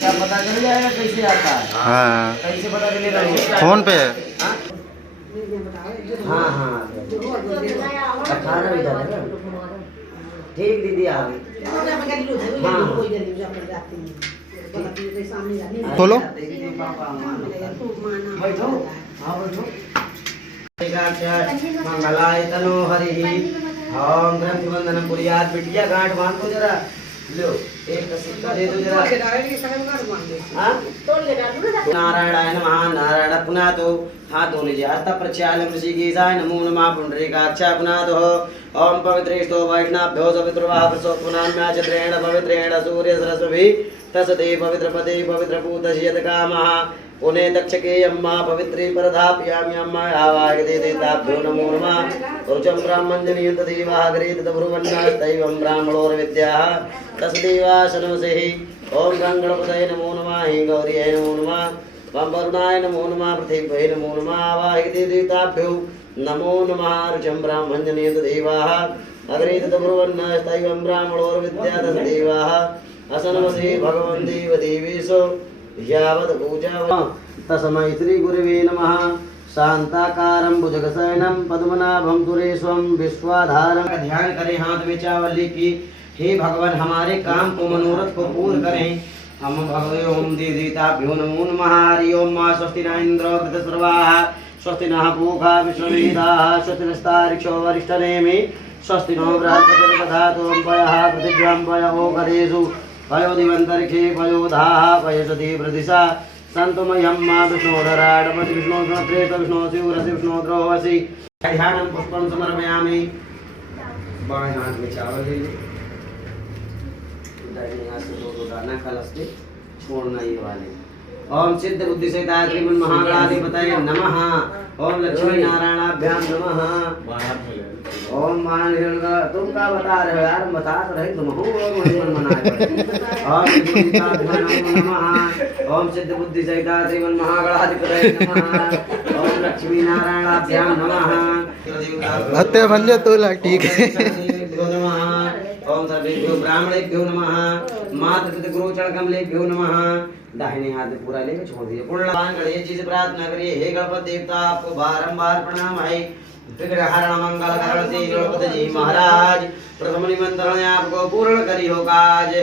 क्या पता चल जाएगा कैसे आता है? हाँ कैसे पता चलेगा? फोन पे हाँ हाँ 18 भी था। ठीक दीदी आ गई। बोलो मंगलाय तनो हरि ओम ग्रंथ बंधन पुरियात बिटिया गांठ बांध दो जरा लो एक सिक्का दे दो जरा हाँ नारायणाय नमः नारायण पुनः तो हाथ धो लीजिए अतः प्रचालम ऋषिकेशाय नमो नमः पुंडरीकाक्षाय पुनः तो ओम पवित्रेष्टो वैष्णवभ्यो सवितुर्वाह प्रसोत्पुनाम्या चन्द्रेण पवित्रेण सूर्य सरस्वती तसते पवित्रपते पवित्रपूतस्य कामः पुणे दक्षके अम्मा पवित्री परधाप्यामि अम्मा आवाहयते देवताभ्यो नमो नमः रुचं ब्राह्मणजनीयं तदेवाग्रे तद्ब्रुवन्नस्तैवं ब्राह्मणोर्विद्याः तस्देवासनोसेहि ओम गङ्गणपतये नमो नमः हि गौर्यै नमो नमः वं वरुणाय नमो नमः पृथिव्यै नमो नमः आवाहयते देवताभ्यो नमो नमः रुचं ब्राह्मणजनीयं तदेवाः अग्रे तद्ब्रुवन्नस्तैवं ब्राह्मणोर्विद्याः तस्देवाः असनमसे भगवन् देवदेवेशो यावत् पूजा तस्मै श्री गुरुवे नमः शांताकारं भुजगशयनं पद्मनाभं सुरेशं विश्वाधारं का ध्यान करें हाथ में चावली की हे भगवान हमारे काम को मनोरथ को पूर्ण करें हम भगवे ओम देवताभ्यो नमो नमः हरि ओम मा स्वस्ति न इंद्रो वृतस्रवाः स्वस्ति नः पूषा विश्ववेदाः स्वस्ति नस्तारिक्षो वरिष्ठनेमि स्वस्ति नो बृहस्पतिर्दधातु पयः पृथिव्यां पयो गदेषु पयो दिवंतरिक्षे पयो धाः पयसति प्रदिशा संतुमयं मा विष्णोदराडपति विष्णोश्रेष्ठ विष्णोशिवरसि विष्णोद्रोहसि ध्यानं पुष्पं समर्पयामि बाएं हाथ में चावल ले लीजिए दाहिने हाथ से दो दाना कलश के छोड़ना ये वाले ओम सिद्ध बुद्धि से गायत्री महागणाधिपतये नमः ओम लक्ष्मी नारायणाभ्याम नमः ओम मान तुम क्या बता रहे हो यार बता तो रहे तुम हो मन मना ओम नमः ओम सिद्ध बुद्धि से गायत्री महागणाधिपतये नमः ओम लक्ष्मी नारायणाभ्याम नमः हत्या भंजे तो ठीक है ओम सर्वेभ्यो ब्राह्मणेभ्यो नमः मातृ गुरु चरण कमलेभ्यो नमः दाहिने हाथ में पूरा लेकर छोड़ दीजिए पूर्ण गणेश जी से प्रार्थना करिए हे गणपति देवता आपको बारंबार प्रणाम है विघ्न हरण मंगल करण से गणपति जी महाराज प्रथम निमंत्रण आपको पूर्ण करी हो काज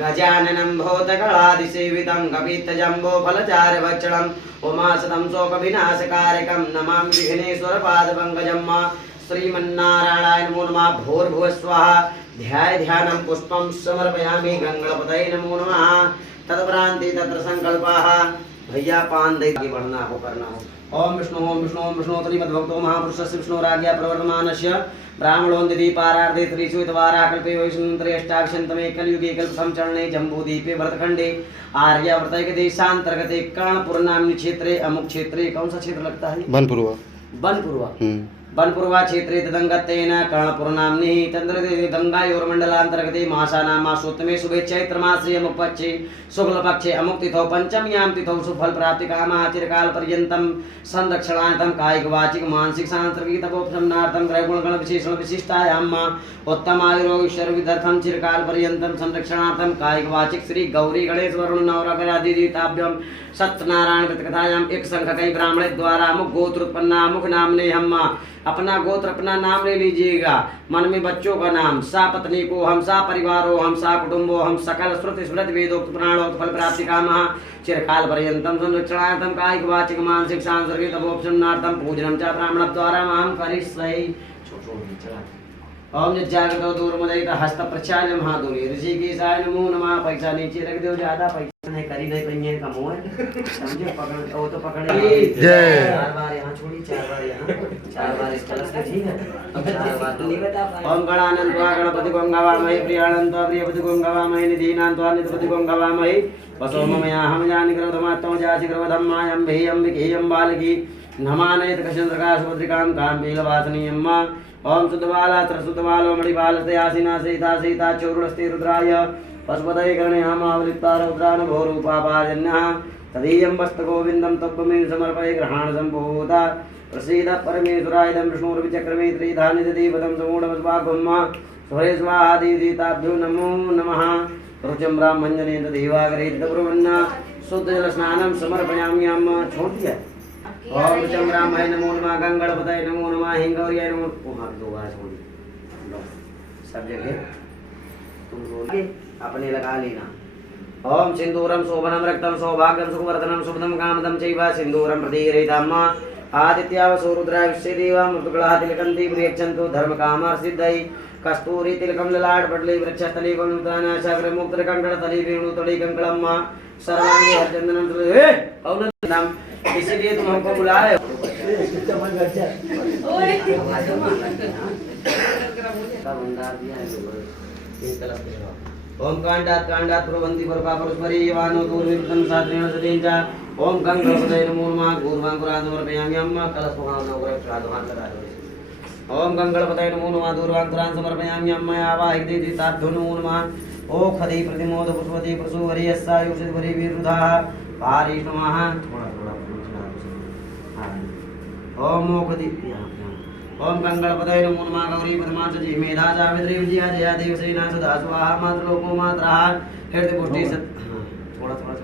गजाननं भूतगणादि सेवितं कपित्त जम्बो फलचार भक्षणं उमासतं शोक विनाशकारकं नमामि विघ्नेश्वर पाद पंकजं श्रीमन्नारायणाय नमो नमः भूर्भुवः स्वाहा ध्याय ध्यानं पुष्पं समर्पयामि गंगणपतये नमो नमः तदपरांति तत्र संकल्पाः भैया पान दे आगे बढ़ना हो करना हो ओम विष्णु ओम विष्णु ओम विष्णु तनिमद्भक्तो महापुरुषस्य विष्णुराज्ञा प्रवर्तमानस्य ब्राह्मणोन्दिति पारार्धे त्रिशूतवारा कल्पे वैष्णुन्तरे अष्टाक्षन्तमे कलियुगे कल्पसं चरणे जम्बूदीपे भरतखंडे आर्यावर्तैक देशांतर्गते कर्णपुर नामनि क्षेत्रे अमुक क्षेत्रे कौन सा क्षेत्र लगता है बनपुरवा बनपुरवा बनपुरवा क्षेत्रे तदंगतेन कर्णपुर नाम्नि तन्द्रते गंगायोर्मण्डलान्तर्गते मासानां मासोत्तमे शुभे चैत्रमासे अमुपक्षे शुक्लपक्षे अमुक तिथौ पंचम्यां तिथौ सुफल प्राप्ति कामः चिरकालपर्यन्तं संरक्षणार्थं कायिक वाचिक मानसिक सांसर्गिक तपोपशमनार्थं ग्रहगुणगण विशेषण विशिष्टायां उत्तमायुरोगैश्वर्यविदर्थं चिरकालपर्यन्तं संरक्षणार्थं कायिक वाचिक श्री गौरी गणेश वरुण नवग्रहादि देवताभ्यं सत्यनारायण कृतकथायां एक संख्यक ब्राह्मणे द्वारा अमुक गोत्र उत्पन्ना अमुक नामने हम अपना गोत्र अपना नाम ले लीजिएगा मन में बच्चों का नाम सा पत्नी को हम सा परिवारो हम सा कुटुंबो हम सकल श्रुति स्मृति वेदोक्त पुराणोक्त फल प्राप्ति कामः चिरकाल पर्यंतम संरक्षणार्थम कायिक वाचिक मानसिक सांसर्गिक तपोपशमनार्थम पूजनम च ब्राह्मण द्वारा मां करिष्ये ओम नित्यागतो दूरमुदयित हस्त प्रचाल्य महादुरी ऋषिकेशाय नमो नमः पैसा नीचे रख दो ज्यादा पैसा नहीं करी नहीं पहिए कम हो समझे पकड़ वो तो पकड़े जय 4 बार यहाँ छोड़ी 4 बार यहाँ 4 बार इस कलश में ठीक है 4 बार तो नहीं बता पाए ओम गणानंद गणपति गंगावामहि प्रियानंद प्रियपति गंगावामहि निधीनांत निधपति गंगावामहि वसो ममया हम जानि ग्रवधमात्म जासि ग्रवधम्मायं भेयं विकेयं बालकी नमानयत कशंद्रका सुभद्रिकां काम्बीलवासनीयं ओम शुद्धबाला सरस्वतबालो मणिबालतयासिना सीता सीता चौरुणस्ति रुद्राय पशुपतये गणयामावलिप्ता रुद्रान भोरूपापाजन्यः तदीयं वस्तगोविन्दं तत्त्वमेव समर्पये ग्रहाण सम्भूता प्रसीद परमेश्वरायदं विष्णुर्विचक्रमे त्रिधान्यदीपदं समूढमस्वाघुम्मा स्वरे स्वाहादिताभ्यो नमो नमः रुचम ब्राह्मण्यनेन्द्र देवाग्रेत ब्रह्मण्य शुद्ध जल स्नानम समर्पयामि। अम्मा छोड़ दिया। ओम रुचम ब्राह्मणाय नमो नमः, गंगणपतये नमो नमः, हिंगौर्याय नमो नमः। दो बार छोड़ लो, सब जगह तुम अपने लगा लेना। ओम सिंदूरम शोभनम रक्तम सौभाग्यम सुखवर्धनम शुभदम कामदम चैव सिंदूरम प्रतीरयिताम्मा आदित्यावसो रुद्रा विश्वदेवा मृतुकला तिलकन्ति प्रियच्छन्तु धर्म कामार सिद्धै कस्तूरी तिलकम ललाट पटले वृक्षस्थले गणुताना चक्र मुक्त कंकण तले वेणुतले कंकणम्मा सर्वांगे हरचंदनम ए औनम। इसीलिए तुम हमको बुला रहे हो। ओम कांडात कांडात प्रवंती परपा परस्परी यवानो दूरविक्रम सात्रेण सदेंचा। ओम गंगणपतये नमो नमः, गूर्वांकुरान् समर्पयामि। अम्मा कलश भगवानो ग्रहादवान् लगा दो। ओम गंगणपतये नमो नमः, दूरवांकुरान् समर्पयामि। अम्मा आवाहिते दिताभ्यो नमो नमः। ओ खदे प्रतिमोद पुष्पति प्रसूवरि यस्सायुषित वरि विरुधाः पारि नमः। ओम मोकदि ओम गंगणपतये नमो नमः, गौरी पद्मासजी मेधा सावित्री विजया जया देवसेना सदा स्वाहा मातृलोको मातरः हृदय पुष्टि सत्। थोड़ा थोड़ा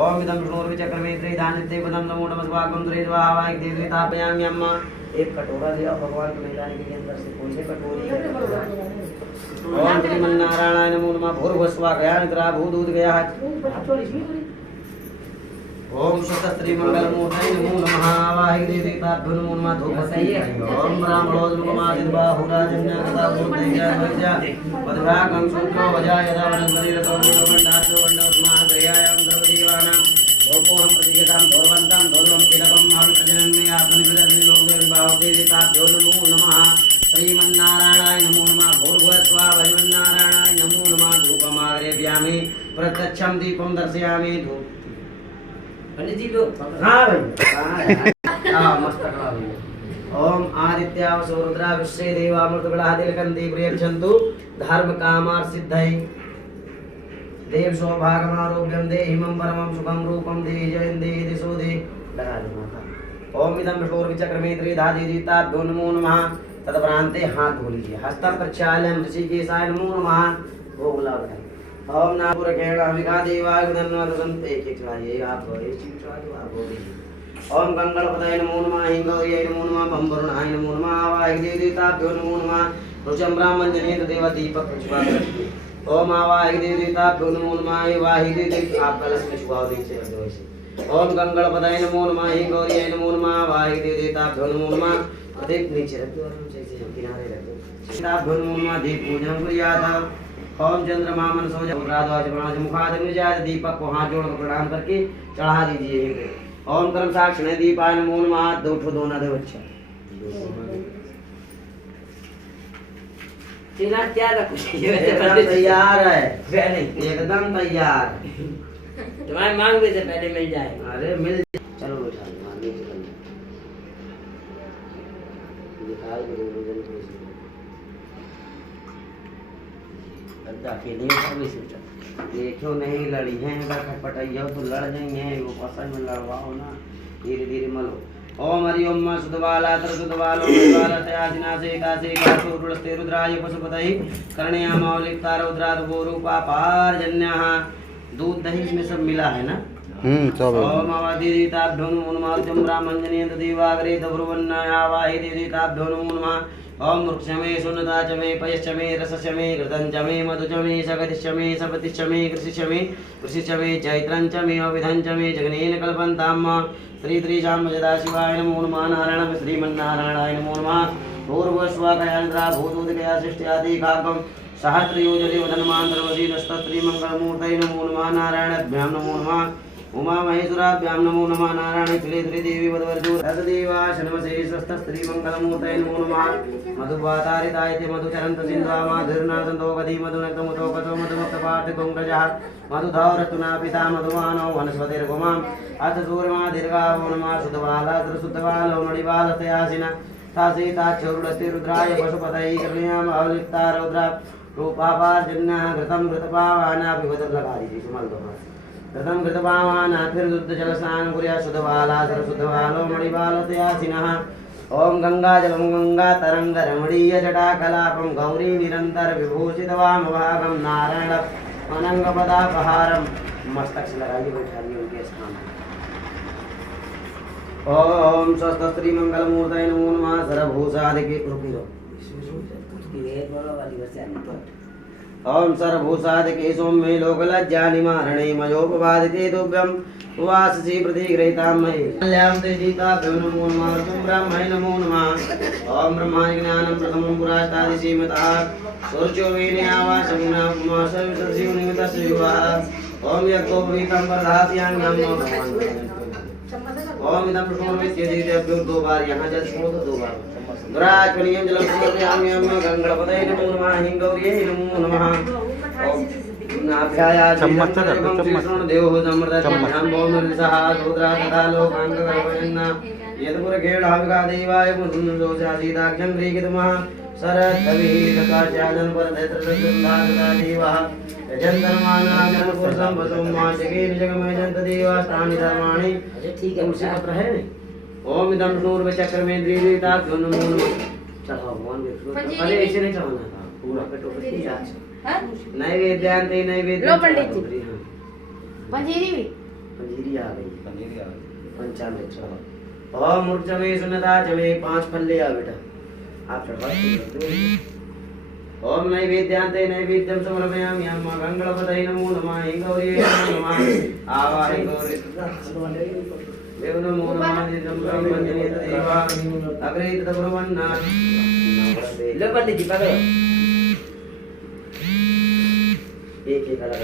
ओम इदं विष्णुर्विचक्रमे त्रिधानित्ये पदं नमो नमः स्वागम त्रि स्वाहा वाहिक देवी तापयामि। अम्मा एक कटोरा लिया भगवान को मिलाने के लिए, अंदर से कोई से कटोरी है। ओम श्रीमन्नारायणाय नमो नमः, भूर्भुवस्सुवः गया निद्रा भूदूत गया। ओम शुद्धस्त्री मंगलमूर्तये नमो नमः, वाहिक देवी ताभ्यो नमो नमः। धूप ओम ब्राह्मणोद्मुखमादिर्बाहुराजन्यकथा भूतैजा पदभागं सूत्रो वजाय यदा वनस्पतिरतो वण्डाचो वण्डोस्माः क्रियायां द्रवदेवानां लोकोऽहं प्रतिगतां धौर्वन्तां धौर्वं तिलकं महाविप्रजनन्मे आत्मनिप्रजन्मे लोकदेवी बाहुदेवी ताभ्यो नमो नमः। श्रीमन्नारायणाय नमो नमः, भूर्भुवस्सुवः श्रीमन्नारायणाय नमो नमः। धूपमाग्रेपयामि, प्रत्यक्षं दीपं दर्शयामि। धूप पंडित जी लो। हाँ भाई हाँ मस्त करा भाई। ओम आदित्यावसो रुद्रा विश्वदेवा मृतुकला तिलकन्ति प्रियच्छन्तु धर्म कामार सिद्धै देव सौभागमारोग्यं देहिमं परमं सुखं रूपं देहि जयं देहि दिशो दे। लगा दो माता। ओम इदं विष्णुर्विचक्रमे त्रिधादिताभ्यो नमो नमः। तदपरान्ते हाथ धो लीजिए। हस्तं प्रक्षाल्य ऋषिकेशाय नमो नमः। भोग लगाओ। ओम नापुरकेण अम्बिका देवाय धन्वन्तु एक चढ़ाइए आप एक चढ़ा दो आप हो गई। ओम गंगणपतये नमो नमः, हिंगौर्याय नमो नमः, बंबरुणाय नमो नमः, आवाहिक देवताभ्यो नमो नमः। रुचम ब्राह्मण्यनेन्द्र देव दीपक प्रज्वालय। ओम आवाहिक देवताभ्यो नमो नमः, वाहिक देव आप कलश में छुपाओ नीचे रख दो ऐसे। ओम गंगणपतये नमो नमः, हिंगौर्याय नमो नमः, वाहिक देवताभ्यो नमो नमः। देख नीचे रख दो और ऐसे किनारे रख दो। देवताभ्यो नमो नमः, दीप पूजन कुर्यात्। ओम चंद्रमा मनसो जगुराध्वज मुखादग्निजात दीपक को हाथ जोड़ प्रणाम करके चढ़ा दीजिए। ओम कर्म साक्षिणे दीपाय नमो नमः। दो ठो दोना दे बच्चा चीना क्या रखो एकदम तैयार है, एकदम तैयार। तुम्हारी मांग भी से पहले मिल जाए। अरे मिल चलो बैठा नीचे कर दिखाई दे अकेले देखो नहीं लड़ी है, अगर खटपटाइयो तो लड़ जाएंगे। वो पसंद में लड़वाओ ना, धीरे धीरे मलो। ओम हरि ओम सुदबाला तरसुदबालो सुदबाला तयादिना से कासे गासो रुलस्ते रुद्राय पशुपतये कर्णयामौलिकता रुद्राद गोरूपा पारजन्यः। दूध दही इसमें सब मिला है ना। सब ओम आवादिताभ्यो नमो नमः, रुचम ब्राह्मण्यनेन्द्र देवाग्रे दब्रुवन्नाय आवाहि देवताभ्यो नमो नमः। ओम वृक्षमे सुनता च मे पयश्च मे रसश्च मे घृतं च मे मधु च मे सगतिश्च मे सपतिश्च मे कृषिश्च मे चैत्रं च मे अविधं च मे जगनेन कल्पन्ताम्। श्री सदाशिवाय नमो नमः, नारायण श्रीमन्नारायणाय नमो नमः। पूर्वस्वाकयान्द्रा भूतोदकया सृष्ट्यादिकाकं सहस्रयोजदेवधन्मान्तरवसीदस्तत्रीमङ्गलमूर्तये नमो नमः, नारायणाभ्यां नमो नमः। उमा महेश्वराभ्यां नमो नमः, नारायण त्रिदेवी वदवर्जो तदेवाशनमसे स्वस्तस्त्रीमङ्गलमूर्तये नमो नमः। मधुवातारितायते मधुचरन्तसिन्ध्वामाधुर्नासन्तो गति मधुनक्तमुतोकतो मधुमुक्तपार्थितुङ्गजः मधुधौरस्तुना पिता मधुमानो वनस्पतिर्गुमाम् अथ सूर्यमा दीर्घावो नमः। शुद्धबाला शुद्धबालो मणिबालतयासिन तासीताक्षरुडस्ति रुद्राय पशुपतये कर्णयाम अवलिप्ता रौद्रा रूपापार्जन्यः घृतं घृतपावाना पिबतं लगा दीजिए सुमल दो घृतं घृतपावाना फिर दुग्ध जल स्नान कुर्यात् शुद्धबाला शुद्धबालो मणिबालतयासिनः। ओम गंगाजलं गंगातरङ्ग रमणीय जटाकलापं गौरी निरन्तर विभूषितवामभागं नारायण अनंग पदापहारम मस्तक से लगाइए बैठाइए उनके स्थान पर। ओम स्वस्थ श्री मंगल मूर्तये नमो नमः सर्वभूषादिके रुकी रहो ओम सर्वभूषादिके सौम्ये लोकलज्जा निवारणे मयोपवादिते तुभ्यं वाससी प्रतिगृहीतां मयि कल्यां ते जीताभ्यो नमो नमः ऋतुं ब्रह्मणे नमो नमः ओम ब्रह्माणि ज्ञानं प्रथमं पुराष्टादिसीमतः सूर्यो वेनयावासमुना पुमासवितर्षिवनिमितस्य युवः ओम यज्ञोपवीतं वर्धापयाम्यहं ओम इदं पुष्पमित्यदिभ्यो 2 बार यहाँ जल छोड़ दो 2 बार दुराचमनीयं जलं समर्पयाम्यहं गंगणपतये नमो नमः हिंगौर्ये नमो नमः ओम चम्मच से कर दो, चम्मच से। देवो समृद्धं भौमरिसः रुद्रा तथा लोकांगकर्मण्य यदपुरखेडाविका देवाय पुनर्दोषासीदाख्यं ग्रीकितमः शरद्कविः तथा चादन पर दैत्रगन्धा देवः यजन्तर्माणाजनपुरसं वसुं माशके निजगमय जन्तदेवास्तानि धर्माणि ठीक है तुलसी पत्र है ओम इदं नूर्वचक्र में द्विरीताभ्यो नमो नमः चढ़ाओ भगवान विष्णु अरे ऐसे नहीं चढ़ाना पूरा पेटो पे नैवेद्यांते नैवेद्य लो पंडित जी। पंजीरी भी पंजीरी आ गई पंचामृत चढ़ाओ ओम मूर्छवे सुनता चवे 5 फल ले आ बेटा आप चढ़ाओ ओम नैवेद्यांते नैवेद्यं समर्पयामि अम्मा गंगणपतये नमो नमः गौरी नमो नमः आवाहि गौरी देव नमो नमः निजं ब्रह्मण्ये तदेवा अग्रेत तपुरवन्ना लो पंडित जी पकड़ो एक अलग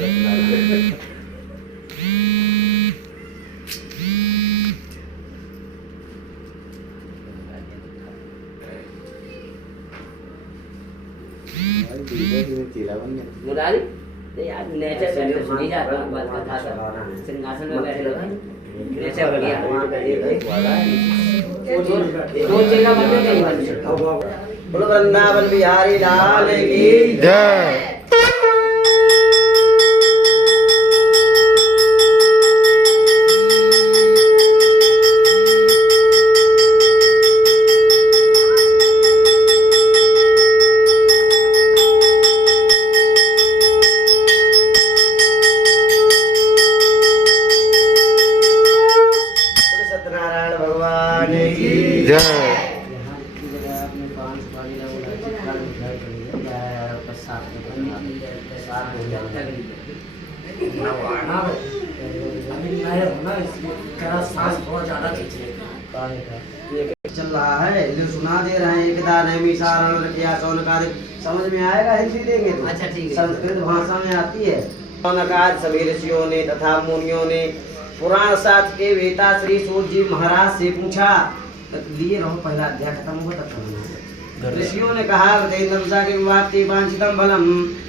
मुरारी नहीं यार नेचर से जो सुनी जाता है बात कथा का सिंहासन में बैठे लोग नेचर हो गया भगवान का एक वाला दो चेला बनने नहीं बन बोलो वृंदावन बिहारी लाल की जय। सत्यनारायण भगवान की जय। चल रहा है जो सुना दे रहे हैं एकदा नैमी सारण रखिया सौनकादिक समझ में आएगा हिंदी देंगे तो अच्छा ठीक है संस्कृत भाषा में आती है सौनकाद सभी ऋषियों ने तथा मुनियों ने पुराण शास्त्र के वेता श्री सूत जी महाराज से पूछा लिए रहो पहला अध्याय खत्म हुआ तब करना ऋषियों ने कहा तेन्द्रमसा के विवाक्ति वांछितम बलम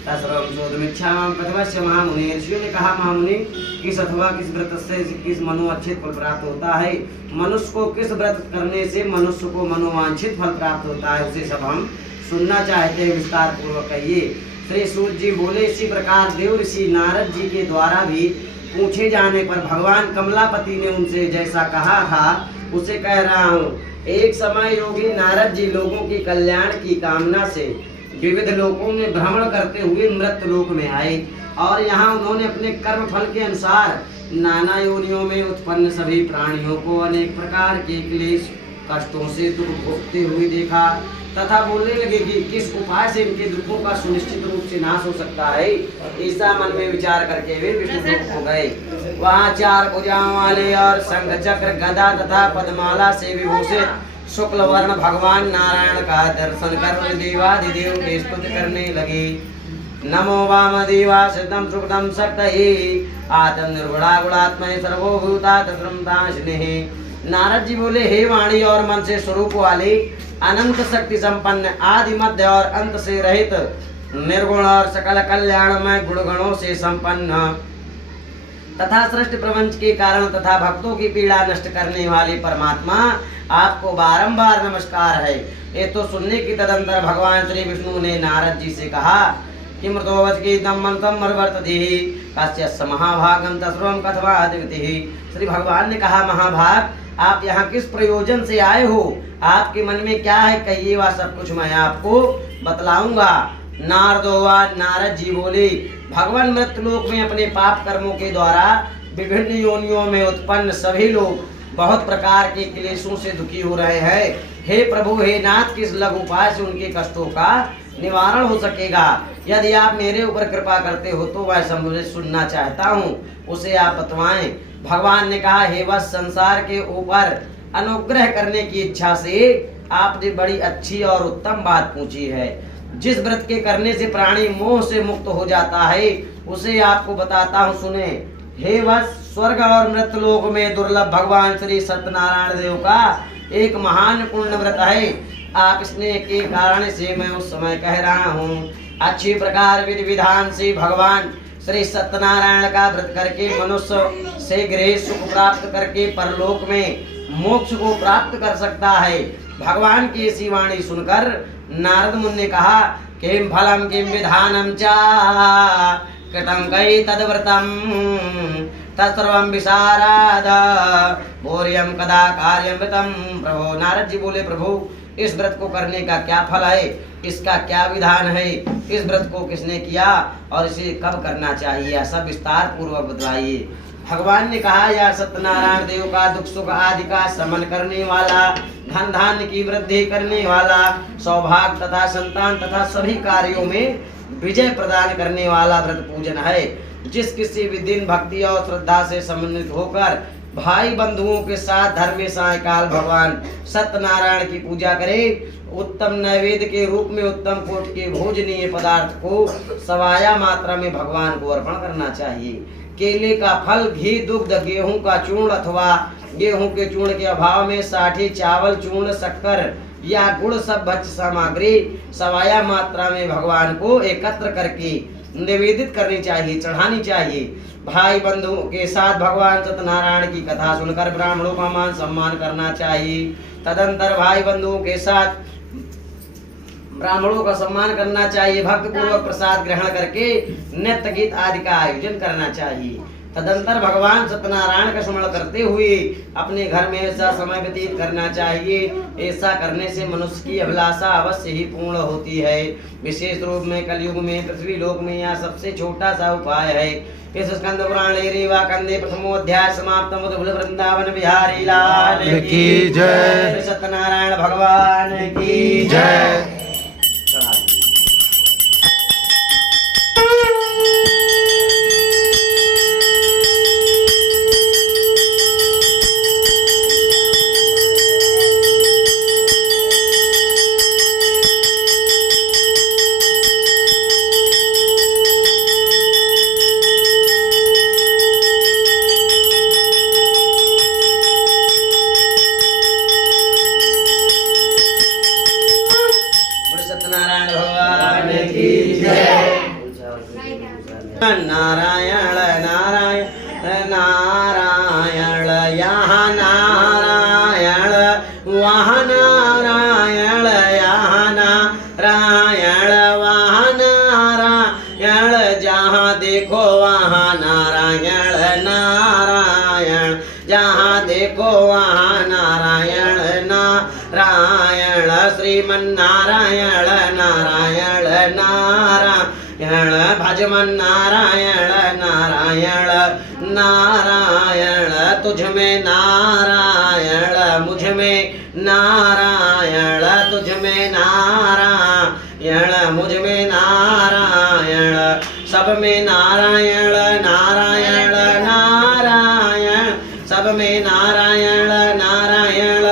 तसरम शोधमिच्छामं कथवस्य महामुनि ऋषियों ने कहा महामुनि किस अथवा किस व्रत से किस मनोवांछित फल प्राप्त होता है मनुष्य को किस व्रत करने से मनुष्य को मनोवांछित फल प्राप्त होता है उसे सब हम सुनना चाहते हैं विस्तार पूर्वक कहिए श्री सूत जी बोले इसी प्रकार देव ऋषि नारद जी के द्वारा भी पूछे जाने पर भगवान कमलापति ने उनसे जैसा कहा था उसे कह रहा हूँ एक समय योगी नारद जी लोगों के कल्याण की कामना से विविध लोकों में भ्रमण करते हुए मृत्यु लोक में आए और यहाँ उन्होंने अपने कर्म फल के अनुसार नाना योनियों में उत्पन्न सभी प्राणियों को अनेक प्रकार के क्लेश कष्टों से दुख भोगते हुए देखा तथा बोलने लगे कि किस उपाय से इनके दुखों का सुनिश्चित रूप से नाश हो सकता है ऐसा मन में विचार करके वे विष्णु हो गए वहाँ 4 भुजाओं वाले और शंख चक्र गदा तथा पद्माला से विभूषित शुक्ल वर्ण भगवान नारायण का दर्शन कर देवादिदेव की स्तुति करने लगे नमो वामदेवा सिद्धम सुखदम शक्तये आत्म निर्गुणा गुणात्मय सर्वभूता तत्रमताशिने नारद जी बोले हे वाणी और मन से स्वरूप वाले अनंत शक्ति संपन्न आदि मध्य और अंत से रहित निर्गुण और सकल कल्याणमय गुण गणों से संपन्न तथा सृष्टि प्रपंच के कारण तथा भक्तों की पीड़ा नष्ट करने वाले परमात्मा आपको बारंबार नमस्कार है। ये तो सुनने की तदंतर भगवान श्री विष्णु ने नारद जी से कहा कि मृतोवच की दम्मंतम मर्वर्तति कस्य महाभागम तस्रवम कथवादिति। श्री भगवान ने कहा महाभाग आप यहाँ किस प्रयोजन से आए हो आपके मन में क्या है कहिए वह सब कुछ मैं आपको बतलाऊंगा। नारदोवा नारद जी बोले भगवान मृत्यलोक में अपने पाप कर्मों के द्वारा विभिन्न योनियों में उत्पन्न सभी लोग बहुत प्रकार के क्लेशों से दुखी हो रहे हैं। हे प्रभु, हे नाथ, किस लघु उपाय से उनके कष्टों का निवारण हो सकेगा? यदि आप मेरे ऊपर कृपा करते हो तो वह मुझे सुनना चाहता हूँ, उसे आप बतवाएं। भगवान ने कहा, हे वत्स, संसार के ऊपर अनुग्रह करने की इच्छा से आपने बड़ी अच्छी और उत्तम बात पूछी है। जिस व्रत के करने से प्राणी मोह से मुक्त हो जाता है उसे आपको बताता हूँ, सुने। हे वत्स, स्वर्ग और मृत्यलोक में दुर्लभ भगवान श्री सत्यनारायण देव का एक महान पुण्य व्रत है। आप स्नेह के कारण से मैं उस समय कह रहा हूँ। अच्छी प्रकार विधि विधान से भगवान श्री सत्यनारायण का व्रत करके मनुष्य से गृह सुख प्राप्त करके परलोक में मोक्ष को प्राप्त कर सकता है। भगवान की ऐसी वाणी सुनकर नारद मुनि ने कहा, किम फलम किम विधानम चा कृतं कै तद्व्रतम तत्सर्वं विशारद भूर्यं कदा कार्यमृतं। प्रभु, नारद जी बोले, प्रभु, इस व्रत को करने का क्या फल है, इसका क्या विधान है, इस व्रत को किसने किया और इसे कब करना चाहिए, सब विस्तार पूर्वक बतलाइए। भगवान ने कहा, या सत्यनारायण देव का दुख सुख आदि का शमन करने वाला, धन धान्य की वृद्धि करने वाला, सौभाग्य तथा संतान तथा सभी कार्यों में विजय प्रदान करने वाला व्रत पूजन है। जिस किसी भी दिन भक्ति और श्रद्धा से समन्वित होकर भाई बंधुओं के साथ धर्म में सायकाल भगवान सत्यनारायण की पूजा करे, उत्तम नैवेद्य के रूप में उत्तम कोटि के भोजनीय पदार्थ को सवाया मात्रा में भगवान को अर्पण करना चाहिए। केले का फल, घी, दुग्ध, गेहूं का चूर्ण अथवा गेहूं के चूर्ण के अभाव में साठी, चावल, चूर्ण, शक्कर या गुड़ सब भक्ष्य सामग्री सवाया मात्रा में भगवान को एकत्र करके निवेदित करनी चाहिए, चढ़ानी चाहिए। भाई बंधुओं के साथ भगवान सत्यनारायण की कथा सुनकर ब्राह्मणों का मान सम्मान करना चाहिए। तदंतर भाई बंधुओं के साथ ब्राह्मणों का सम्मान करना चाहिए। भक्त पूर्वक प्रसाद ग्रहण करके नृत्य गीत आदि का आयोजन करना चाहिए। तदंतर भगवान सत्यनारायण का स्मरण करते हुए अपने घर में ऐसा समय व्यतीत करना चाहिए। ऐसा करने से मनुष्य की अभिलाषा अवश्य ही पूर्ण होती है। विशेष रूप में कलयुग में पृथ्वी लोक में यह सबसे छोटा सा उपाय है। इस स्कंद पुराणे रेवा कंदे प्रथमोध्याय समाप्त। मुद्दुल वृंदावन बिहारी लाल की जय। सत्यनारायण भगवान की जय। नारायण नारायण नारायण यहाँ नारायण वहाँ नारायण यहाँ नारायण वहाँ नारायण जहाँ देखो वहाँ नारायण नारायण जहाँ देखो वहाँ नारायण नारायण श्रीमन्नारायण नारायण नारायण भजमन नारायण नारायण नारायण तुझ में नारायण मुझ में नारायण तुझ में नारायण मुझ में नारायण सब में नारायण नारायण नारायण सब में नारायण नारायण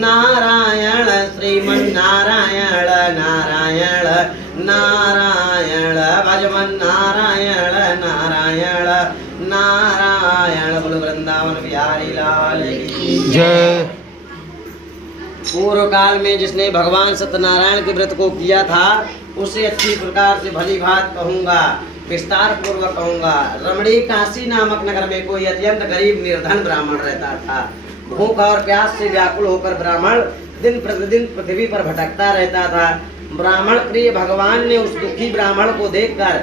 नारायण श्रीमन नारायण नारायण नारायण भजमन नारायण नारायण नारायण। बोलो वृंदावन बिहारी लाल की जय। पूर्व काल में जिसने भगवान सत्यनारायण के व्रत को किया था उसे अच्छी प्रकार से भली भात कहूँगा, विस्तार पूर्वक कहूँगा। रमणी काशी नामक नगर में कोई अत्यंत गरीब निर्धन ब्राह्मण रहता था। भूख और प्यास से व्याकुल होकर ब्राह्मण दिन प्रतिदिन पृथ्वी पर भटकता रहता था। ब्राह्मण प्रिय भगवान ने उस दुखी ब्राह्मण को देखकर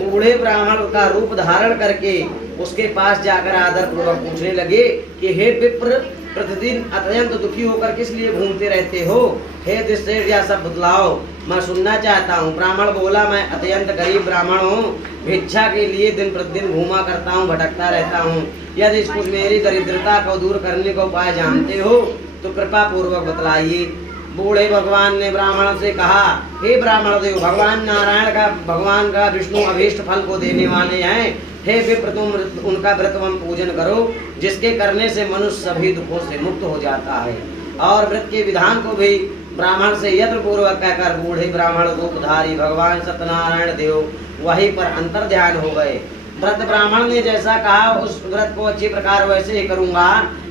बूढ़े ब्राह्मण का रूप धारण करके उसके पास जाकर आदर पूर्वक पूछने लगे कि हे विप्र, प्रतिदिन अत्यंत दुखी होकर किस लिए घूमते रहते हो? हे दुष्ट, या सब बतलाओ, मैं सुनना चाहता हूँ। ब्राह्मण बोला, मैं अत्यंत गरीब ब्राह्मण हूँ, भिक्षा के लिए दिन प्रतिदिन घूमा करता हूँ, भटकता रहता हूँ। यदि कुछ मेरी दरिद्रता को दूर करने का उपाय जानते हो तो कृपा पूर्वक बतलाइए। बूढ़े भगवान ने ब्राह्मण से कहा, हे ब्राह्मण देव, भगवान नारायण भगवान का विष्णु अभीष्ट फल को देने वाले हैं। हे विप्र, तुम उनका व्रत एवं पूजन करो, जिसके करने से मनुष्य सभी दुखों से मुक्त हो जाता है। और व्रत के विधान को भी ब्राह्मण से यत्न पूर्वक कहकर बूढ़े ब्राह्मण रूपधारी भगवान सत्यनारायण देव वहीं पर अंतर ध्यान हो गए। व्रत ब्राह्मण ने जैसा कहा उस व्रत को अच्छी प्रकार वैसे ही करूंगा,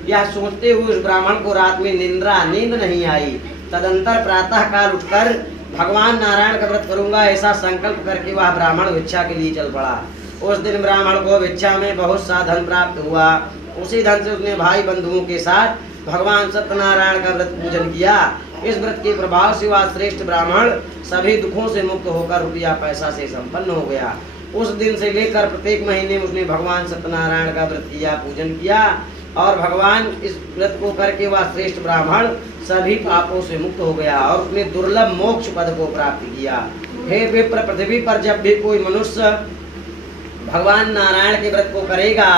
यह सोचते हुए उस ब्राह्मण को रात में नींद नहीं आई। तदंतर प्रातः काल उठकर भगवान नारायण का व्रत करूंगा ऐसा संकल्प करके वह ब्राह्मण भिक्षा के लिए चल पड़ा। उस दिन ब्राह्मण को भिक्षा में बहुत सा धन प्राप्त हुआ। उसी धन से उसने भाई बंधुओं के साथ भगवान सत्यनारायण का व्रत पूजन किया। इस व्रत के प्रभाव से वह श्रेष्ठ ब्राह्मण सभी दुखों से मुक्त होकर रुपया पैसा से संपन्न हो गया। उस दिन से लेकर प्रत्येक महीने उसने भगवान सत्यनारायण का व्रत किया, पूजन किया, और भगवान इस व्रत को करके वह श्रेष्ठ ब्राह्मण सभी पापों से मुक्त हो गया और उसने दुर्लभ मोक्ष पद को प्राप्त किया। हे विप्र, पृथ्वी पर जब भी कोई मनुष्य भगवान नारायण के व्रत को करेगा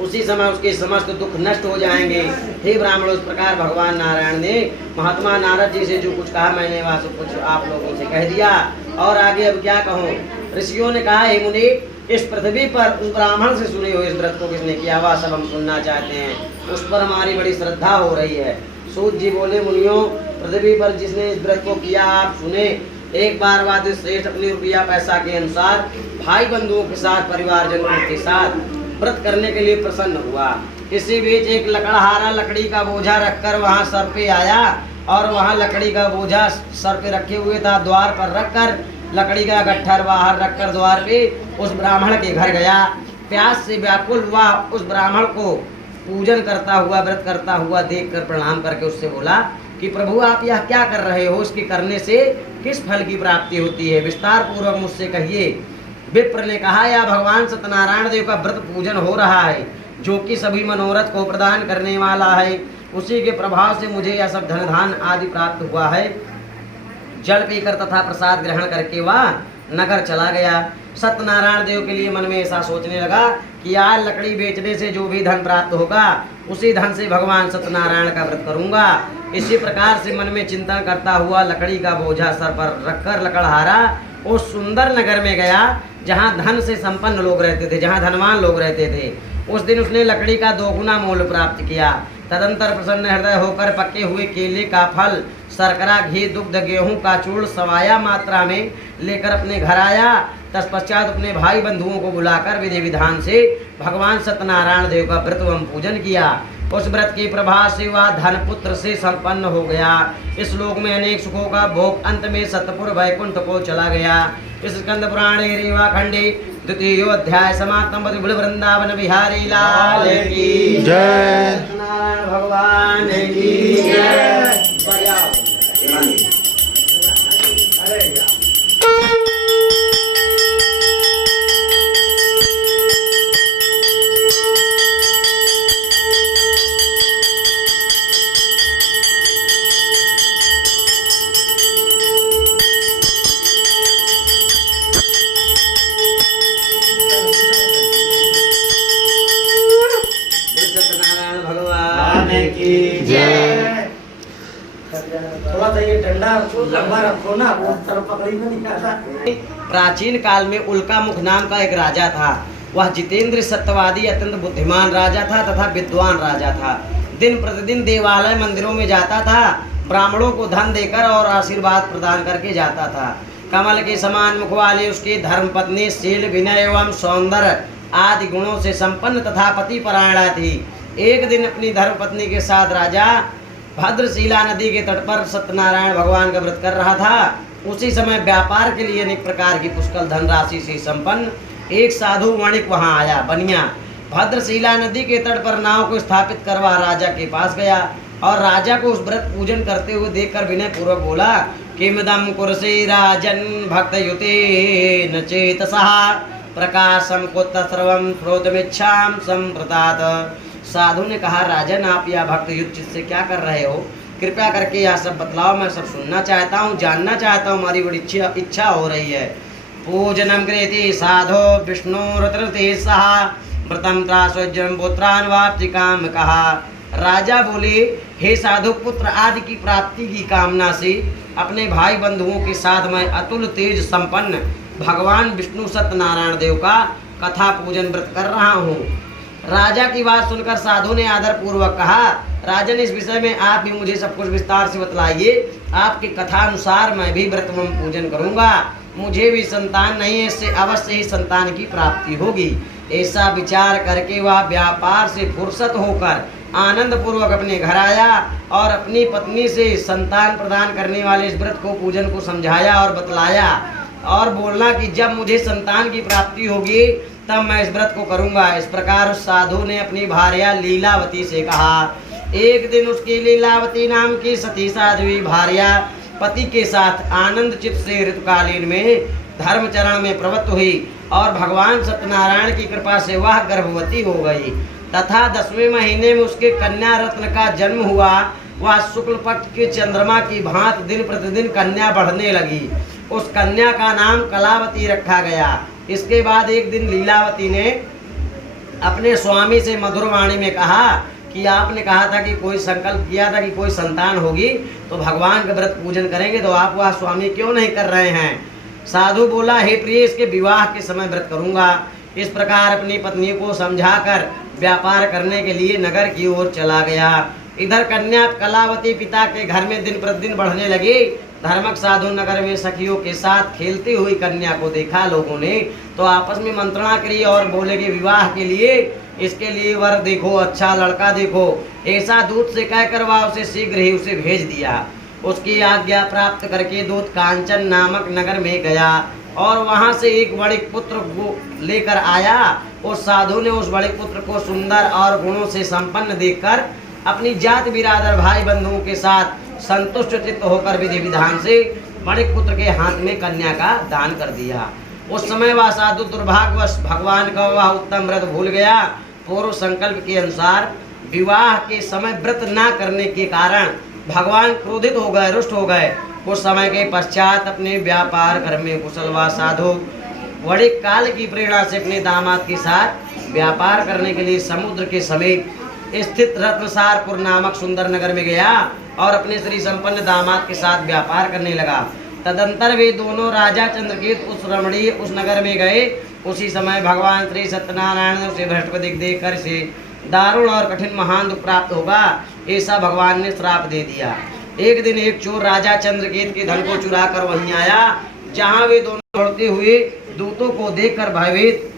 उसी समय उसके समस्त दुख नष्ट हो जाएंगे। हे ब्राह्मण, उस प्रकार भगवान नारायण ने महात्मा नारद जी से जो कुछ कहा मैंने वह सब कुछ आप लोगों से कह दिया। और आगे अब क्या कहूँ? ऋषियों ने कहा, हे मुनि, इस पृथ्वी पर उस ब्राह्मण से सुने हुए इस व्रत को किसने किया वह सब हम सुनना चाहते हैं। उस पर हमारी बड़ी श्रद्धा हो रही है। सूत जी बोले, मुनियों, पृथ्वी पर जिसने इस व्रत को किया आप सुने। एक बार बाद श्रेष्ठ अपने रुपया पैसा के अनुसार भाई बंधुओं के साथ परिवारजनों के साथ व्रत करने के लिए प्रसन्न हुआ। इसी बीच एक लकड़हारा लकड़ी का बोझा रखकर वहां सर पे आया और वहां लकड़ी का बोझा सर पे रखे हुए था। द्वार पर रखकर लकड़ी का गट्ठर बाहर रखकर द्वार पे उस ब्राह्मण के घर गया। प्यास से व्याकुल हुआ उस ब्राह्मण को पूजन करता हुआ व्रत करता हुआ देखकर प्रणाम करके उससे बोला कि प्रभु, आप यह क्या कर रहे हो? इसके करने से किस फल की प्राप्ति होती है? विस्तार पूर्वक मुझसे कहिए। विप्र ने कहा, या भगवान सत्यनारायण देव का व्रत पूजन हो रहा है, जो कि सभी मनोरथ को प्रदान करने वाला है। उसी के प्रभाव से मुझे यह सब धन धान आदि प्राप्त हुआ है। जल पीकर तथा प्रसाद ग्रहण करके वह नगर चला गया। सत्यनारायण देव के लिए मन में ऐसा सोचने लगा कि आज लकड़ी बेचने से जो भी धन प्राप्त होगा उसी धन से भगवान सत्यनारायण का व्रत करूंगा। इसी प्रकार से मन में चिंतन करता हुआ लकड़ी का बोझा सर पर रखकर लकड़हारा उस सुंदर नगर में गया जहाँ धन से संपन्न लोग रहते थे, जहाँ धनवान लोग रहते थे। उस दिन उसने लकड़ी का 2 गुना मूल्य प्राप्त किया। तदंतर प्रसन्न हृदय होकर पके हुए केले का फल, शर्करा, घी, दुग्ध, गेहूं का चूर्ण सवाया मात्रा में लेकर अपने घर आया। तत्पश्चात अपने भाई बंधुओं को बुलाकर विधि विधान से भगवान सत्यनारायण देव का व्रत एवं पूजन किया। उस व्रत के प्रभाव से वह धन पुत्र से संपन्न हो गया। इस लोक में अनेक सुखों का भोग अंत में सतपुर वैकुंठ को चला गया। इस स्कंद पुराणे रेवा खंडे 2 अध्याय समाप्तम। वृंदावन बिहारी लाल की जय। सत्यनारायण भगवान की जय। थोड़ा सा ये डंडा लंबा रखो ना, वो तरफ पकड़ी में नहीं आता। प्राचीन काल में उल्का मुख नाम का एक राजा था। वह जितेंद्र सत्यवादी अत्यंत बुद्धिमान राजा था तथा विद्वान राजा था। दिन प्रतिदिन देवालय मंदिरों में जाता था, ब्राह्मणों को धन देकर और आशीर्वाद प्रदान करके जाता था। कमल के समान मुख वाली उसकी धर्मपत्नी शील, विनय एवं सौंदर्य आदि गुणों से संपन्न तथा पतिपरायणा थी। एक दिन अपनी धर्मपत्नी के साथ राजा भद्रशिला नदी के तट पर सत्यनारायण भगवान का व्रत कर रहा था। उसी समय व्यापार के लिए अनेक प्रकार की पुष्कल धनराशि से संपन्न एक साधु वणिक वहां आया। बनिया भद्रशिला नदी के तट पर नाव को स्थापित कर वह राजा के पास गया और राजा को उस व्रत पूजन करते हुए देखकर विनय पूर्वक बोला किमदं कुर्सी राजन् भक्तयुतेन चेतसः प्रकाशम कुत सर्वं श्रोतुमिच्छाम संप्रतात। साधु ने कहा, राजन आप यह भक्त युक्त चित्त से क्या कर रहे हो? कृपया करके यह सब बतलाओ, मैं सब सुनना चाहता हूँ, जानना चाहता हूँ, हमारी बड़ी इच्छा हो रही है। पूजनम कृति साधो विष्णुरते सहा व्रतम त्रासोज्जम पुत्रान वाप्ति काम कहा। राजा बोले, हे साधु, पुत्र आदि की प्राप्ति की कामना से अपने भाई बंधुओं के साथ मैं अतुल तेज संपन्न भगवान विष्णु सत्यनारायण देव का कथा पूजन व्रत कर रहा हूँ। राजा की बात सुनकर साधु ने आदर पूर्वक कहा, राजन, इस विषय में आप भी मुझे सब कुछ विस्तार से बतलाइए। आपकी कथा अनुसार मैं भी व्रत एवं पूजन करूंगा। मुझे भी संतान नहीं है, इससे अवश्य ही संतान की प्राप्ति होगी। ऐसा विचार करके वह व्यापार से फुर्सत होकर आनंद पूर्वक अपने घर आया और अपनी पत्नी से संतान प्रदान करने वाले इस व्रत को पूजन को समझाया और बतलाया और बोलना कि जब मुझे संतान की प्राप्ति होगी तब मैं इस व्रत को करूंगा। इस प्रकार उस साधु ने अपनी भार्या लीलावती से कहा। एक दिन उसकी लीलावती नाम की सती साध्वी भार्या पति के साथ आनंद चित्त से ऋतुकालीन में धर्मचरण में प्रवृत्त हुई और भगवान सत्यनारायण की कृपा से वह गर्भवती हो गई तथा 10वें महीने में उसके कन्या रत्न का जन्म हुआ। वह शुक्ल पक्ष के चंद्रमा की भांति दिन प्रतिदिन कन्या बढ़ने लगी। उस कन्या का नाम कलावती रखा गया। इसके बाद एक दिन लीलावती ने अपने स्वामी से मधुर वाणी में कहा कि आपने कहा था कि कोई संकल्प किया था कि कोई संतान होगी तो भगवान का व्रत पूजन करेंगे, तो आप वह स्वामी क्यों नहीं कर रहे हैं? साधु बोला, हे प्रिय, इसके विवाह के समय व्रत करूंगा। इस प्रकार अपनी पत्नी को समझाकर व्यापार करने के लिए नगर की ओर चला गया। इधर कन्या कलावती पिता के घर में दिन प्रतिदिन बढ़ने लगी। धर्मक साधु नगर में सखियों के साथ खेलती हुई कन्या को देखा लोगों ने तो आपस में मंत्रणा करी और बोले कि विवाह के लिए इसके लिए वर देखो, अच्छा लड़का देखो। ऐसा दूत से कहकर वह उसे शीघ्र ही उसे भेज दिया। उसकी आज्ञा प्राप्त करके दूत कांचन नामक नगर में गया और वहां से एक बड़े पुत्र को लेकर आया। उस साधु ने उस बड़े पुत्र को सुंदर और गुणों से संपन्न देखकर अपनी जात बिरादर भाई बंधुओं के साथ संतुष्ट चित्त होकर विधि विधान से बड़े पुत्र के हाथ में कन्या का दान कर दिया। उस समय वह साधु दुर्भाग्यवश भगवान का वह उत्तम व्रत भूल गया। पूर्व संकल्प के अनुसार विवाह के समय व्रत न करने के कारण भगवान क्रोधित हो गए, रुष्ट हो गए। कुछ समय के पश्चात अपने व्यापार घर में कुशल वह साधु बड़े काल की प्रेरणा से अपने दामाद के साथ व्यापार करने के लिए समुद्र के समीप स्थित रत्नसारपुर नामक सुंदर नगर में गया और अपने श्री संपन्न दामाद के साथ व्यापार करने लगा। तदंतर वे दोनों राजा चंद्रकेत उस रमणीय उस नगर में गए। उसी समय भगवान श्री सत्यनारायण ने उसे भ्रष्ट देख कर से दारुण और कठिन महान दुख प्राप्त होगा ऐसा भगवान ने श्राप दे दिया। एक दिन एक चोर राजा चंद्रकेत के धन को चुरा कर वहीं आया जहाँ वे दोनों दौड़ते हुए दूतों को देखकर भयभीत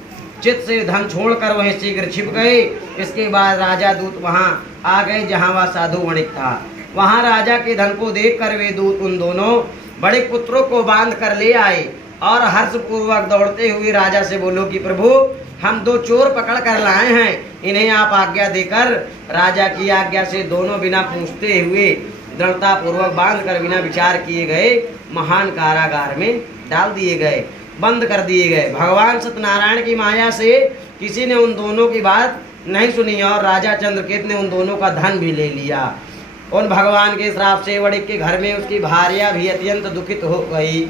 चित्त से धन छोड़कर वहीं शीघ्र छिप गए। इसके बाद राजा दूत वहां आ गए जहां वह साधु वणिक था। वहां राजा के धन को देखकर वे दूत उन दोनों बड़े पुत्रों को बांध कर ले आए और हर्षपूर्वक दौड़ते हुए राजा से बोलो कि प्रभु, हम दो चोर पकड़ कर लाए हैं, इन्हें आप आज्ञा देकर। राजा की आज्ञा से दोनों बिना पूछते हुए दृढ़ता पूर्वक बांध कर बिना विचार किए गए महान कारागार में डाल दिए गए, बंद कर दिए गए। भगवान सत्यनारायण की माया से किसी ने उन दोनों की बात नहीं सुनी और राजा चंद्रकेत ने उन दोनों का धन भी ले लिया। उन भगवान के श्राप से वणिक के घर में उसकी भार्या भी अत्यंत दुखित हो गई।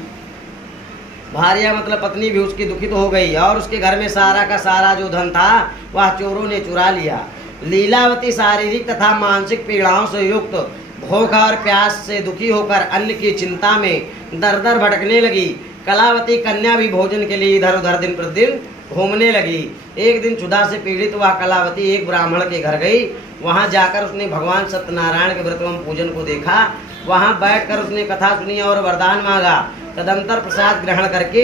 भार्या मतलब पत्नी भी उसकी दुखित हो गई और उसके घर में सारा का सारा जो धन था वह चोरों ने चुरा लिया। लीलावती शारीरिक तथा मानसिक पीड़ाओं से युक्त भूख और प्यास से दुखी होकर अन्न की चिंता में दर दर भटकने लगी। कलावती कन्या भी भोजन के लिए इधर उधर दिन प्रतिदिन घूमने लगी। एक दिन क्षुधा से पीड़ित वह कलावती एक ब्राह्मण के घर गई। वहां जाकर उसने भगवान सत्यनारायण के व्रत एवं पूजन को देखा। वहां बैठकर उसने कथा सुनी और वरदान मांगा। तदंतर प्रसाद ग्रहण करके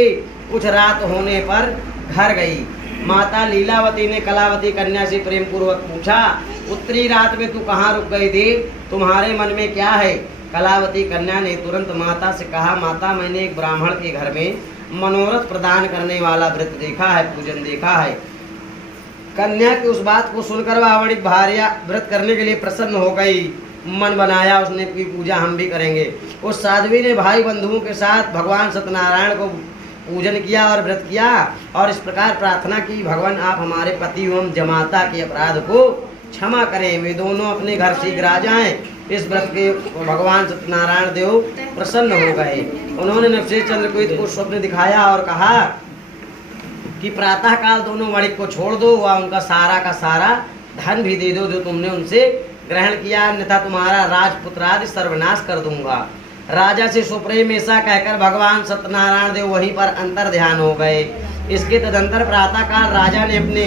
कुछ रात होने पर घर गई। माता लीलावती ने कलावती कन्या से प्रेम पूर्वक पूछा, उत्तरी रात में तू कहाँ रुक गई थी? तुम्हारे मन में क्या है? कलावती कन्या ने तुरंत माता से कहा, माता, मैंने एक ब्राह्मण के घर में मनोरथ प्रदान करने वाला व्रत देखा है, पूजन देखा है। कन्या की उस बात को सुनकर वह वणिक भार्या व्रत करने के लिए प्रसन्न हो गई। मन बनाया उसने की पूजा हम भी करेंगे। उस साध्वी ने भाई बंधुओं के साथ भगवान सत्यनारायण को पूजन किया और व्रत किया और इस प्रकार प्रार्थना की, भगवान आप हमारे पति एवं जमाता के अपराध को क्षमा करें। वे दोनों अपने घर शीघ्र आ जाएं। इस व्रत के भगवान सत्यनारायण देव प्रसन्न हो गए। उन्होंने नवशेष चंद्रकेतु को स्वप्न दिखाया और कहा कि प्रातः काल दोनों वणिक को छोड़ दो व उनका सारा का सारा धन भी दे दो जो तुमने उनसे ग्रहण किया, अन्यथा तुम्हारा राजपुत्र आदि सर्वनाश कर दूंगा। राजा से सुप्रेम ऐसा कहकर भगवान सत्यनारायण देव वहीं पर अंतर ध्यान हो गए। इसके तदंतर प्रातः काल राजा ने अपने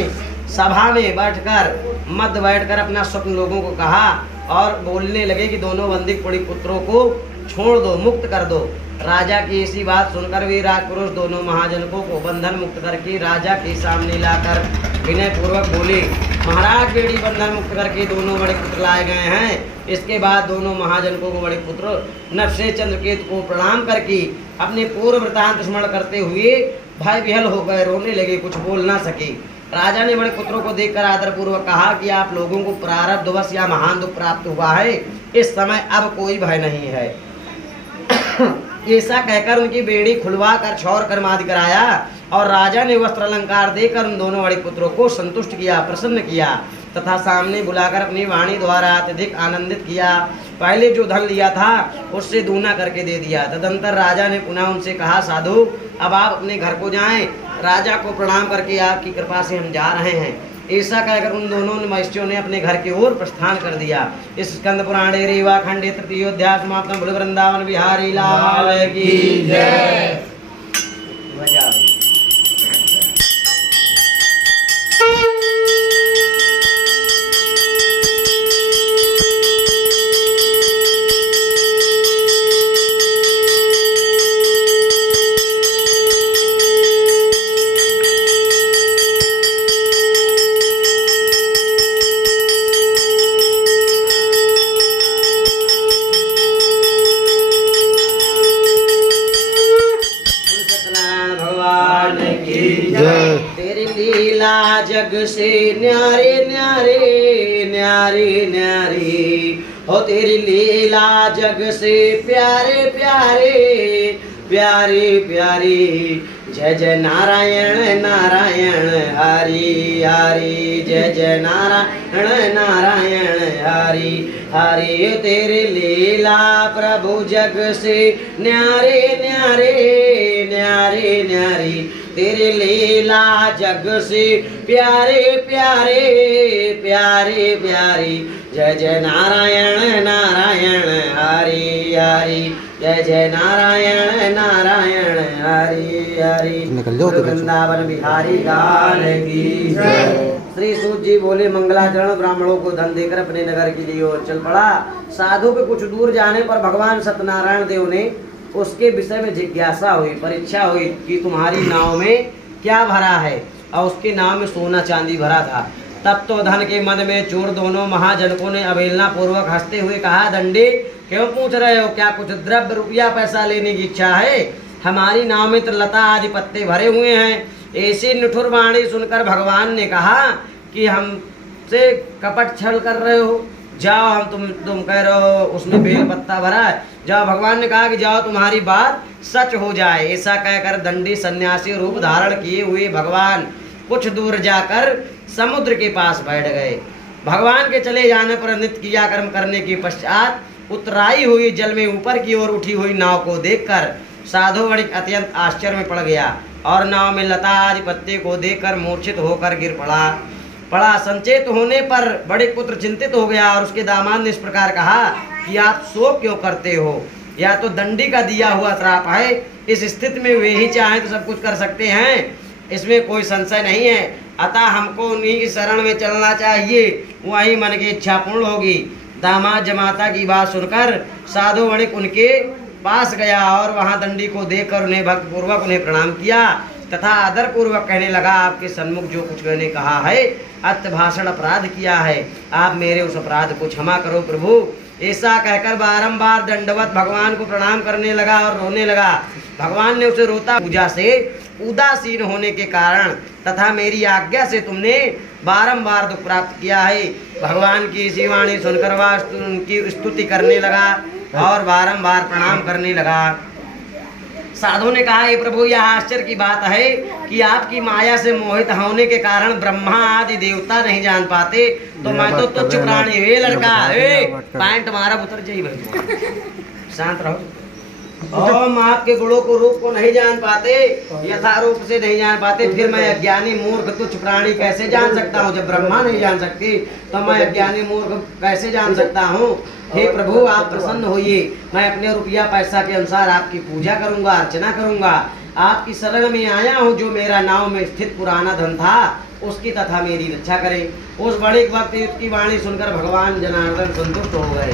सभा में बैठकर अपना स्वप्न लोगों को कहा और बोलने लगे कि दोनों बंदिक पड़ी पुत्रों को छोड़ दो, मुक्त कर दो। राजा की ऐसी बात सुनकर वे राजपुरुष दोनों महाजनकों को बंधन मुक्त करके राजा के सामने लाकर विनय पूर्वक बोले, महाराज बेड़ी बंधन मुक्त करके दोनों बड़े पुत्र लाए गए हैं। इसके बाद दोनों महाजनकों को बड़े पुत्र नवशेष चंद्रकेतु को प्रणाम करके अपने पूर्व वृतांत स्मरण करते हुए भय विहल हो गए, रोने लगे, कुछ बोल ना सके। राजा ने बड़े पुत्रों को देखकर आदर पूर्वक कहा कि आप लोगों को प्रारब्धवश या महान दुख प्राप्त हुआ है, इस समय अब कोई भय नहीं है। ऐसा कहकर उनकी बेड़ी खुलवा कर छौर कर्मादि कराया और राजा ने वस्त्र अलंकार देकर उन दोनों बड़े पुत्रों को संतुष्ट किया, प्रसन्न किया तथा सामने बुलाकर अपनी वाणी द्वारा अत्यधिक आनंदित किया। पहले जो धन लिया था उससे दूना करके दे दिया। तदंतर राजा ने पुनः उनसे कहा, साधु अब आप अपने घर को जाएं, राजा को प्रणाम करके आपकी कृपा से हम जा रहे हैं। ऐसा कहकर उन दोनों महर्षियों ने अपने घर की ओर प्रस्थान कर दिया। इस स्कंद पुराणे रेवा खंडे तृतीयोध्याय समाप्तम। बोल वृंदावन बिहारी लाल की जय। जग से न्यारे न्यारे न्यारे न्यारे हो तेरी लीला जग से प्यारे प्यारे प्यारे प्यारे। जय जय नारायण नारायण हरि हरि, जय जय नारायण नारायण हरि हरि। तेरी लीला प्रभु जग से न्यारे न्यारे न्यारे न्यारे, तेरी लीला जग से प्यारे प्यारे प्यारे प्यारे। जय जय नारायण नारायण हरि हरि, जय जय नारायण नारायण हरि हरि। वृंदावन बिहारी लाल की जय। श्री सूत जी बोले, मंगलाचरण ब्राह्मणों को धन देकर अपने नगर के लिए और चल पड़ा। साधु के कुछ दूर जाने पर भगवान सत्यनारायण देव ने उसके विषय में जिज्ञासा हुई, परीक्षा हुई कि तुम्हारी नाव में क्या भरा है, और उसके नाव में सोना चांदी भरा था। तब तो धन के मद में चोर दोनों महाजनकों ने अवहेलना पूर्वक हंसते हुए कहा, दंडे क्यों पूछ रहे हो, क्या कुछ द्रव्य रुपया पैसा लेने की इच्छा है? हमारी नाव में तो लता आदि पत्ते भरे हुए हैं। ऐसी निठुर वाणी सुनकर भगवान ने कहा कि हमसे कपट छल कर रहे हो, जाओ, हम तुम कह रहे हो उसमें बेल पत्ता भरा है, जाओ। भगवान ने कहा कि जाओ, तुम्हारी बात सच हो जाए। ऐसा कहकर दंडी सन्यासी रूप धारण किए हुए भगवान कुछ दूर जाकर समुद्र के पास बैठ गए। भगवान के चले जाने पर नित्य क्रियाकर्म करने के पश्चात उतराई हुई जल में ऊपर की ओर उठी हुई नाव को देखकर साधु वणिक अत्यंत आश्चर्य में पड़ गया और नाव में लता आदि पत्ते को देखकर मूर्छित होकर गिर पड़ा। संचेत होने पर बड़े पुत्र चिंतित हो गया और उसके दामाद ने इस प्रकार कहा कि आप शोक क्यों करते हो, या तो दंडी का दिया हुआ श्राप है। इस स्थिति में वे ही चाहे तो सब कुछ कर सकते हैं, इसमें कोई संशय नहीं है। अतः हमको उन्हीं की शरण में चलना चाहिए, वही मन की इच्छा पूर्ण होगी। दामाद जमाता की बात सुनकर साधु वणिक उनके पास गया और वहां दंडी को देखकर उन्हें भक्तिपूर्वक उन्हें प्रणाम किया तथा आदर पूर्वक कहने लगा, आपके सन्मुख जो कुछ मैंने कहा है अत्यभाषण अपराध किया है, आप मेरे उस अपराध को क्षमा करो प्रभु। ऐसा कहकर बारंबार दंडवत भगवान को प्रणाम करने लगा और रोने लगा। भगवान ने उसे रोता, पूजा से उदासीन होने के कारण तथा मेरी आज्ञा से तुमने बारंबार दुख प्राप्त किया है। भगवान की इसी वाणी सुनकर वह उनकी स्तुति करने लगा। और बारंबार प्रणाम करने लगा। साधु ने कहा, हे प्रभु, यह आश्चर्य की बात है कि आपकी माया से मोहित होने के कारण ब्रह्मा आदि देवता नहीं जान पाते, तो मैं तो तुच्छ प्राणी। हे लड़का, पैंट मारा उतर जाइए भाई, शांत रहो। हम आपके गुणों को रूप को नहीं जान पाते, यथारूप से नहीं जान पाते, फिर मैं अज्ञानी मूर्ख तुच्छ प्राणी कैसे जान सकता हूँ? जब ब्रह्मा नहीं जान सकती तो मैं अज्ञानी मूर्ख कैसे जान सकता हूँ? हे प्रभु, आप प्रसन्न होइए, मैं अपने रुपया पैसा के अनुसार आपकी पूजा करूंगा, अर्चना करूंगा। आपकी शरण में आया हूँ, जो मेरा नाव में स्थित पुराना धन था उसकी तथा मेरी रक्षा करे। उस बड़े वक्त की वाणी सुनकर भगवान जनार्दन संतुष्ट हो गए।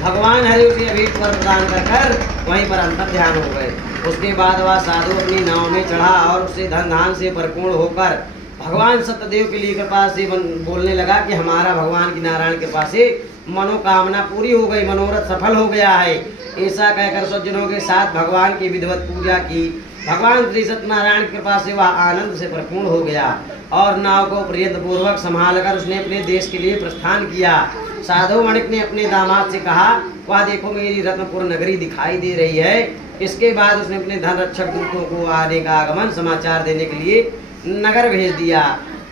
भगवान हरि उसे अभीष्ट वर प्रदान कर वहीं पर अंतर ध्यान हो गए। उसके बाद वह साधु अपनी नाव में चढ़ा और उससे धन धान से परिपूर्ण होकर भगवान सत्यदेव के लिए कृपा से बोलने लगा कि हमारा भगवान की नारायण कृपा से मनोकामना पूरी हो गई, मनोरथ सफल हो गया है। ऐसा कहकर सज्जनों के साथ भगवान की विधिवत पूजा की। भगवान श्री सत्यनारायण की कृपा से वह आनंद से परिपूर्ण हो गया और नाव को प्रयत्न पूर्वक संभाल कर उसने अपने देश के लिए प्रस्थान किया। साधु वणिक ने अपने दामाद से कहा, वह देखो मेरी रत्नपुर नगरी दिखाई दे रही है। इसके बाद उसने अपने धन रक्षक दूतों को आने का आगमन समाचार देने के लिए नगर भेज दिया।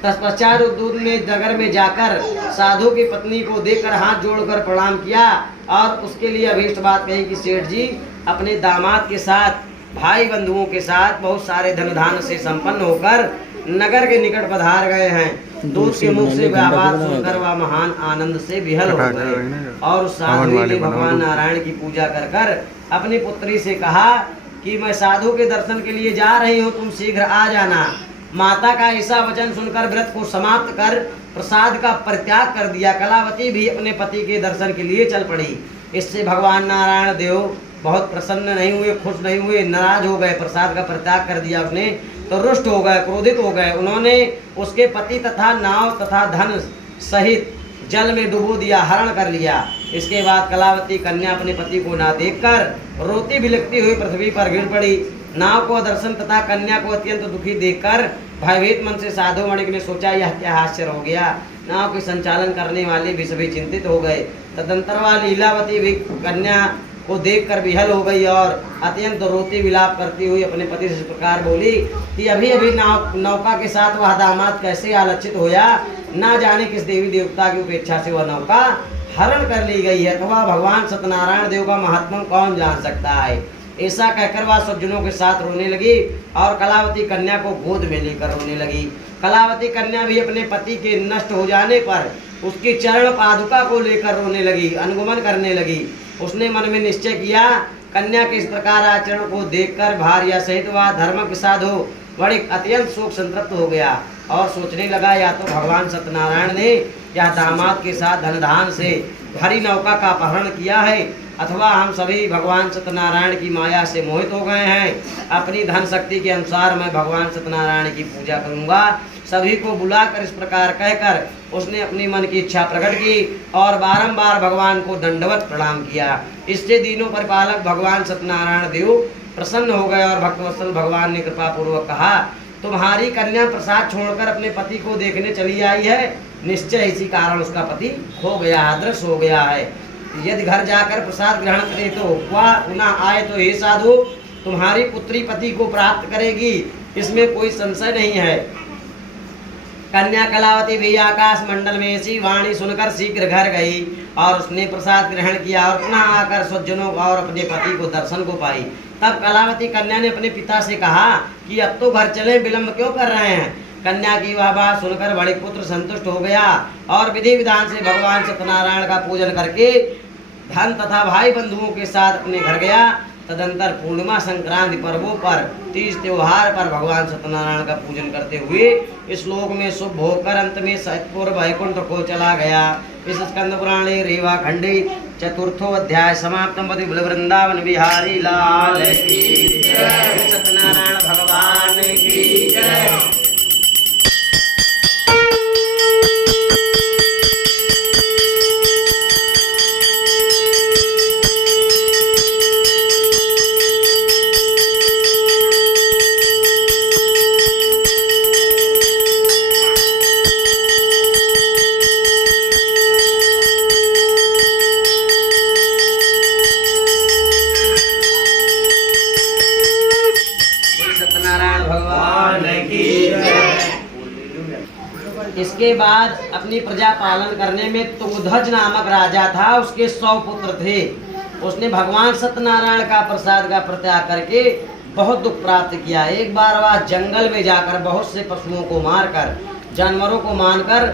तत्पश्चात दूत ने नगर में जाकर साधु की पत्नी को देखकर हाथ जोड़कर प्रणाम किया और उसके लिए अभीष्ट बात कही कि सेठ जी अपने दामाद के साथ, भाई बंधुओं के साथ बहुत सारे धन धान से संपन्न होकर नगर के निकट पधार गए हैं। दूत के मुख से बात सुनकर वह महान आनंद से विहल हो गए और उस साधु ने भगवान नारायण की पूजा कर कर अपनी पुत्री से कहा कि मैं साधु के दर्शन के लिए जा रही हूँ, तुम शीघ्र आ जाना। माता का ऐसा वचन सुनकर व्रत को समाप्त कर प्रसाद का परित्याग कर दिया। कलावती भी अपने पति के दर्शन के लिए चल पड़ी। इससे भगवान नारायण देव बहुत प्रसन्न नहीं हुए, खुश नहीं हुए, नाराज हो गए। प्रसाद का परित्याग कर दिया उसने तो रुष्ट हो गए, क्रोधित हो गए। उन्होंने उसके पति तथा नाव तथा धन सहित जल में डुबो दिया, हरण कर लिया। इसके बाद कलावती कन्या अपने पति को ना देखकर रोती बिलखती हुई पृथ्वी पर गिर पड़ी। नाव को दर्शन तथा कन्या को अत्यंत दुखी देखकर भयभीत मन से साधु वणिक ने सोचा, यह क्या आश्चर्य हो गया। नाव के संचालन करने वाले भी सभी चिंतित हो गए। तदंतर वह लीलावती भी कन्या को देखकर विहल हो गई और अत्यंत रोती विलाप करती हुई अपने पति से इस प्रकार बोली कि अभी अभी नौका के साथ वह दामाद कैसे आलक्षित होया, ना जाने किस देवी देवता की उपेक्षा से वह नौका हरण कर ली गई है, अथवा भगवान सत्यनारायण देव का महात्मा कौन जान सकता है। ऐसा कहकर वह सज्जनों के साथ रोने लगी और कलावती कन्या को गोद में लेकर रोने लगी। कलावती कन्या भी अपने पति के नष्ट हो जाने पर उसकी चरण पादुका को लेकर रोने लगी, अनुगमन करने लगी। उसने मन में निश्चय किया, कन्या के इस प्रकार आचरण को देखकर भार्या सहित वह धर्म के साधु वणिक अत्यंत शोक संतप्त हो गया और सोचने लगा, या तो भगवान सत्यनारायण ने या दामाद के साथ धनधान से भरी नौका का अपहरण किया है, अथवा हम सभी भगवान सत्यनारायण की माया से मोहित हो गए हैं। अपनी धन शक्ति के अनुसार मैं भगवान सत्यनारायण की पूजा करूंगा। सभी को बुलाकर इस प्रकार कहकर उसने अपनी मन की इच्छा प्रकट की और बारंबार भगवान को दंडवत प्रणाम किया। इससे दीनों परिपालक भगवान सत्यनारायण देव प्रसन्न हो गए और भक्तवत्सल भगवान ने कृपा पूर्वक कहा, तुम्हारी कन्या प्रसाद छोड़कर अपने पति को देखने चली आई है, निश्चय इसी कारण उसका पति खो गया, अदृश्य हो गया है। यदि घर जाकर प्रसाद ग्रहण करे तो वह पुनः आए तो हे साधु तुम्हारी पुत्री पति को प्राप्त करेगी, इसमें कोई संशय नहीं है। कन्या कलावती भी आकाश मंडल में ऐसी वाणी सुनकर शीघ्र घर गई और उसने प्रसाद ग्रहण किया और पुनः आकर सज्जनों और अपने पति को दर्शन को पाई। तब कलावती कन्या ने अपने पिता से कहा कि अब तो घर चले, विलंब क्यों कर रहे हैं। कन्या की वह बात सुनकर बड़े पुत्र संतुष्ट हो गया और विधि विधान से भगवान सत्यनारायण का पूजन करके धन तथा भाई बंधुओं के साथ अपने घर गया। तदंतर पूर्णिमा संक्रांति पर्वों पर, तीज त्योहार पर भगवान सत्यनारायण का पूजन करते हुए इस श्लोक में शुभ होकर अंत में सतपुर वैकुंठ को चला गया। इस स्कंद पुराणे रेवा खंडे चतुर्थो अध्याय समाप्तम। वृंदावन बिहारी लाल की जय, सत्यनारायण भगवान की जय। अपनी प्रजा पालन करने में तुंगध्वज नामक राजा था, उसके 100 पुत्र थे। उसने भगवान सत्यनारायण का प्रसाद का प्रत्याग करके बहुत दुख प्राप्त किया। एक बार वह जंगल में जाकर बहुत से पशुओं को मारकर, जानवरों को मारकर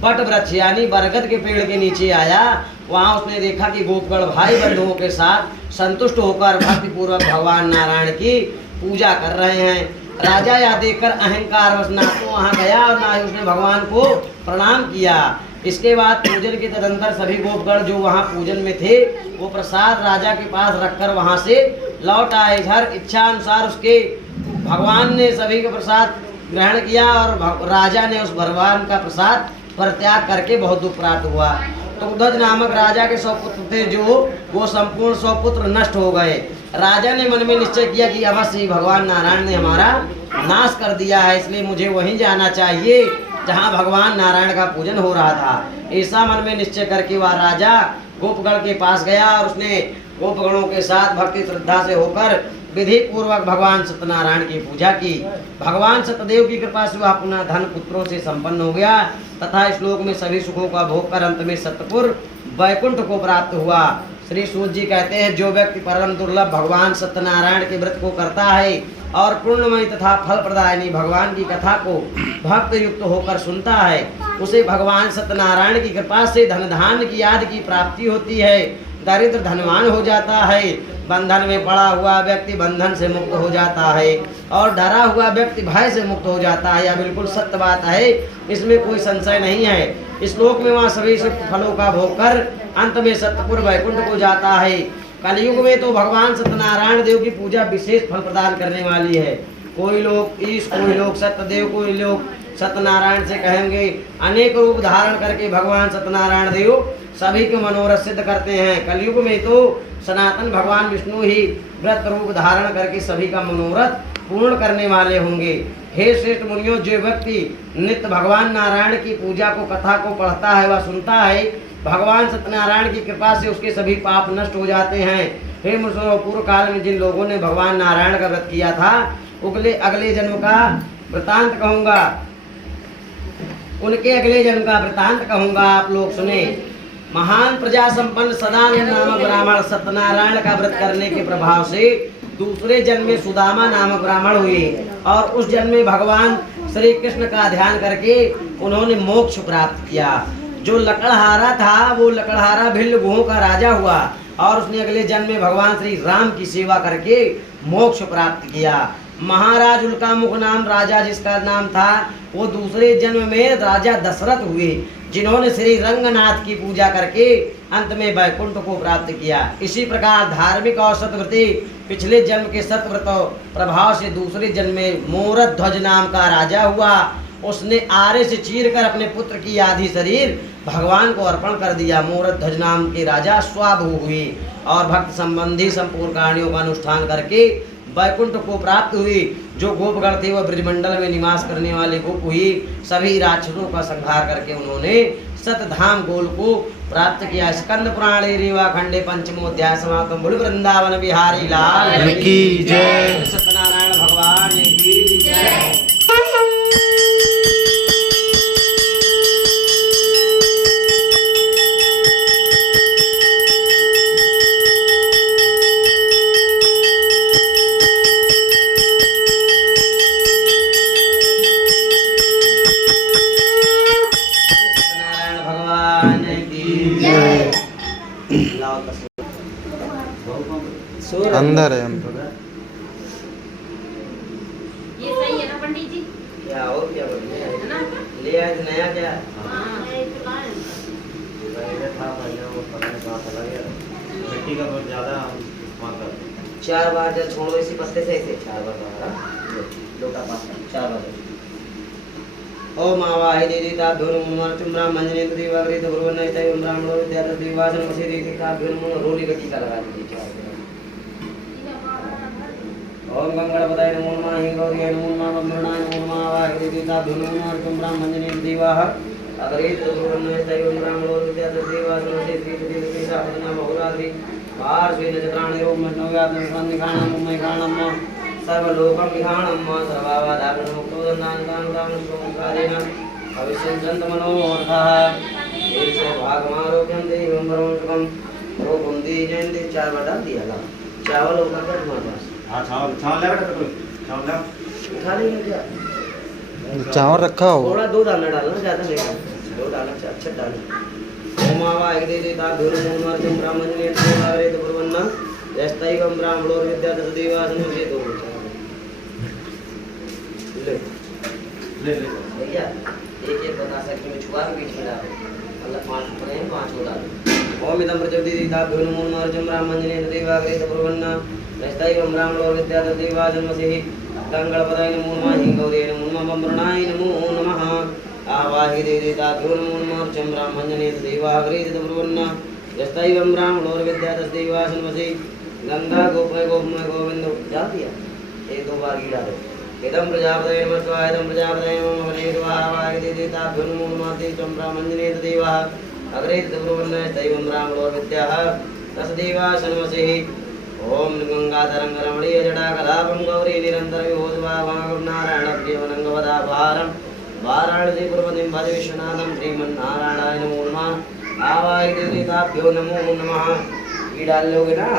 बट वृक्ष यानी बरगद के पेड़ के नीचे आया। वहां उसने देखा कि गोपगढ़ भाई बंधुओं के साथ संतुष्ट होकर भक्ति पूर्वक भगवान नारायण की पूजा कर रहे हैं। राजा यह देखकर अहंकार वश ना तो वहां गया और ना ही उसने भगवान को प्रणाम किया। इसके बाद पूजन के तदंतर सभी गोपगढ़ जो वहां पूजन में थे वो प्रसाद राजा के पास रखकर वहां से लौट आए। इधर इच्छा अनुसार उसके भगवान ने सभी का प्रसाद ग्रहण किया और राजा ने उस भगवान का प्रसाद परित्याग करके बहुत दुख प्राप्त हुआ। तुंगध्वज नामक राजा के 100 पुत्र थे, जो वो संपूर्ण 100 पुत्र नष्ट हो गए। राजा ने मन में निश्चय किया कि अवश्य ही भगवान नारायण ने हमारा नाश कर दिया है, इसलिए मुझे वहीं जाना चाहिए जहाँ भगवान नारायण का पूजन हो रहा था। ऐसा मन में निश्चय करके वह राजा गोपगढ़ के पास गया और उसने गोपगणों के साथ भक्ति श्रद्धा से होकर विधि पूर्वक भगवान सत्यनारायण की पूजा की। भगवान सत्यदेव की कृपा से वह पुनः धन पुत्रों से संपन्न हो गया तथा इस लोक में सभी सुखों का भोग कर अंत में सत्यपुर वैकुंठ को प्राप्त हुआ। श्री सूत जी कहते हैं, जो व्यक्ति परम दुर्लभ भगवान सत्यनारायण के व्रत को करता है और पूर्णमयी तथा फल प्रदायिनी भगवान की कथा को भक्त युक्त होकर सुनता है, उसे भगवान सत्यनारायण की कृपा से धन धान्य की आदि की प्राप्ति होती है। दरिद्र धनवान हो जाता है, बंधन में पड़ा हुआ व्यक्ति बंधन से मुक्त हो जाता है और डरा हुआ व्यक्ति भय से मुक्त हो जाता है। यह बिल्कुल सत्य बात है, इसमें कोई संशय नहीं है। इस श्लोक में वह सभी सुख फलों का भोग कर अंत में सत्यपुर वैकुंठ को जाता है। कलयुग में तो भगवान सत्यनारायण देव की पूजा विशेष फल प्रदान करने वाली है। कोई लोग ईश, कोई लोग सत्यदेव, कोई लोग सत्यनारायण से कहेंगे। अनेक रूप धारण करके भगवान सत्यनारायण देव सभी के मनोरथ सिद्ध करते हैं। कलयुग में तो सनातन भगवान विष्णु ही व्रत रूप धारण करके सभी का मनोरथ पूर्ण करने वाले होंगे। हे श्रेष्ठ मुनियों, जो व्यक्ति नित्य भगवान नारायण की पूजा को कथा को पढ़ता है व सुनता है, भगवान सत्यनारायण की कृपा से उसके सभी पाप नष्ट हो जाते हैं। हे मुनियों, पूर्व काल में जिन लोगों ने भगवान नारायण का व्रत किया था, अगले जन्म का वृतांत कहूँगा, उनके अगले जन्म का वृतांत कहूँगा, आप लोग सुने। महान प्रजा संपन्न सदानंद नामक ब्राह्मण सत्यनारायण का व्रत करने के प्रभाव से दूसरे जन्म में सुदामा नामक ब्राह्मण हुए और उस जन्म में भगवान श्री कृष्ण का ध्यान करके उन्होंने मोक्ष प्राप्त किया। जो लकड़हारा था वो लकड़हारा भिल्ल गुहों का राजा हुआ और उसने अगले जन्म में भगवान श्री राम की सेवा करके मोक्ष प्राप्त किया। महाराज उल्कामुख नाम राजा जिसका नाम था, वो दूसरे जन्म में राजा दशरथ हुए, जिन्होंने श्री रंगनाथ की पूजा करके अंत में वैकुंठ को प्राप्त किया। इसी प्रकार धार्मिक और सतव्रती पिछले जन्म के सतव्रत प्रभाव से दूसरे जन्म में मोरत ध्वज नाम का राजा हुआ। उसने आरे से चीर कर अपने पुत्र की आधी शरीर भगवान को अर्पण कर दिया। मोरत ध्वज नाम के राजा स्वाभू हुए और भक्त संबंधी संपूर्ण कहानियों का अनुष्ठान करके वैकुंठ को प्राप्त हुई। जो गोपगण थे वह ब्रजमंडल में निवास करने वाले गोप हुई। सभी राक्षसों का संहार करके उन्होंने सतधाम गोल को प्राप्त किया। स्कंद पुराण रेवा खंडे पंचमोध्याय समाप्त। बोल वृंदावन बिहारी लाल की जय। सत्यनारायण भगवान की जय। अंदर है अंदर। ये सही है ना पंडित जी? क्या और क्या बोलिए है ना? ले आए थे नया क्या? हाँ, पहले था पहले वो पकड़ने का पता गया मिट्टी का बहुत ज्यादा इस्तेमाल करते हैं। 4 बार जल छोड़ो इसी पत्ते से ऐसे 4 बार दोबारा लोटा पास 4 बार। ओम आवाहि देदिता धुर्मुन चुम्रा मंजने देवाग्रे धुर्वन नैतय ब्राह्मणो विद्याधर देवासन मसे देदिता धुर्मुन रोली का टीका लगा दीजिए 4 बार। ओम गंगणपतये नमो नमः हिंगौर्ये नमो नमः मृणाय नमो नमः आवाहि देदिता धुर्मुन चुम्रा मंजने देवाः अग्रे धुर्वन नैतय ब्राह्मणो विद्याधर देवासन मसे देदिता पदना बहुरात्रि पार्श्वे नचत्राणि रोम नव्यातं सन्निखाणं मुम्मैखाणं सर्वलोकं विहाणं सर्वावादागणमुक्तो दन्दानदानदानं सोमकारेण भविष्यं सन्त मनोरथः देवस्य भागमारोग्यं देवं परमसुखं रोगं दीजयन्ति। 4 बार डाल दिया ला चावल होगा क्या तुम्हारे पास? हाँ चावल चावल ले बेटा कोई चावल ले उठा लेंगे क्या? चावल रखा हो थोड़ा 2 दाना डालना, ज्यादा नहीं डालना, 2 दाना अच्छा डालना। ओम आवा एक दे देता धुर मूर्ति ब्राह्मण ने देवारे तो प्रवन्ना जस्तैवं ब्राह्मणो विद्या दस देवासनु से 2 ले ले भैया एक बता सकते में छुआ के बीच में डालो, मतलब 5 ऊपर है 5 को डालो। ओम इदं प्रचोदिता धुर मूर्ति ब्राह्मण ने देवारे तो प्रवन्ना जस्तैवं ब्राह्मणो विद्या दस देवासनु से गंगणपदाय नमो नमः हिंगौरे नमो नमः बम्बरणाय नमो नमः आवाहि देवता ध्रुवमूर्चं ब्राह्मण्यने देवाग्रे तब्रुवन्ना यस्तैवं ब्राह्मणो विद्या तस्दैवासन्वसे गंगा गोपय गोपमय गोविंद जा दिया 1-2 बार गिरा दो। इदं प्रजापतये नमः स्वाहा इदं प्रजापतये नमः वनेर्वा आवाहि देवता ध्रुवमूर्चं ब्राह्मण्यने देवा अग्रे तब्रुवन्ना यस्तैवं ब्राह्मणो विद्या तस्दैवासन्वसे ओम गंगाधरं रमणीय जटाकलापं गौरी निरंतर विभूषिभावं नारायणप्रियवनंगवदाभारं वाराणसी पुरपतिं भज विश्वनाथं श्रीमन्नारायणाय नमो नमः आवाहि देवताभ्यो नमो नमः। ये डाल लोगे ना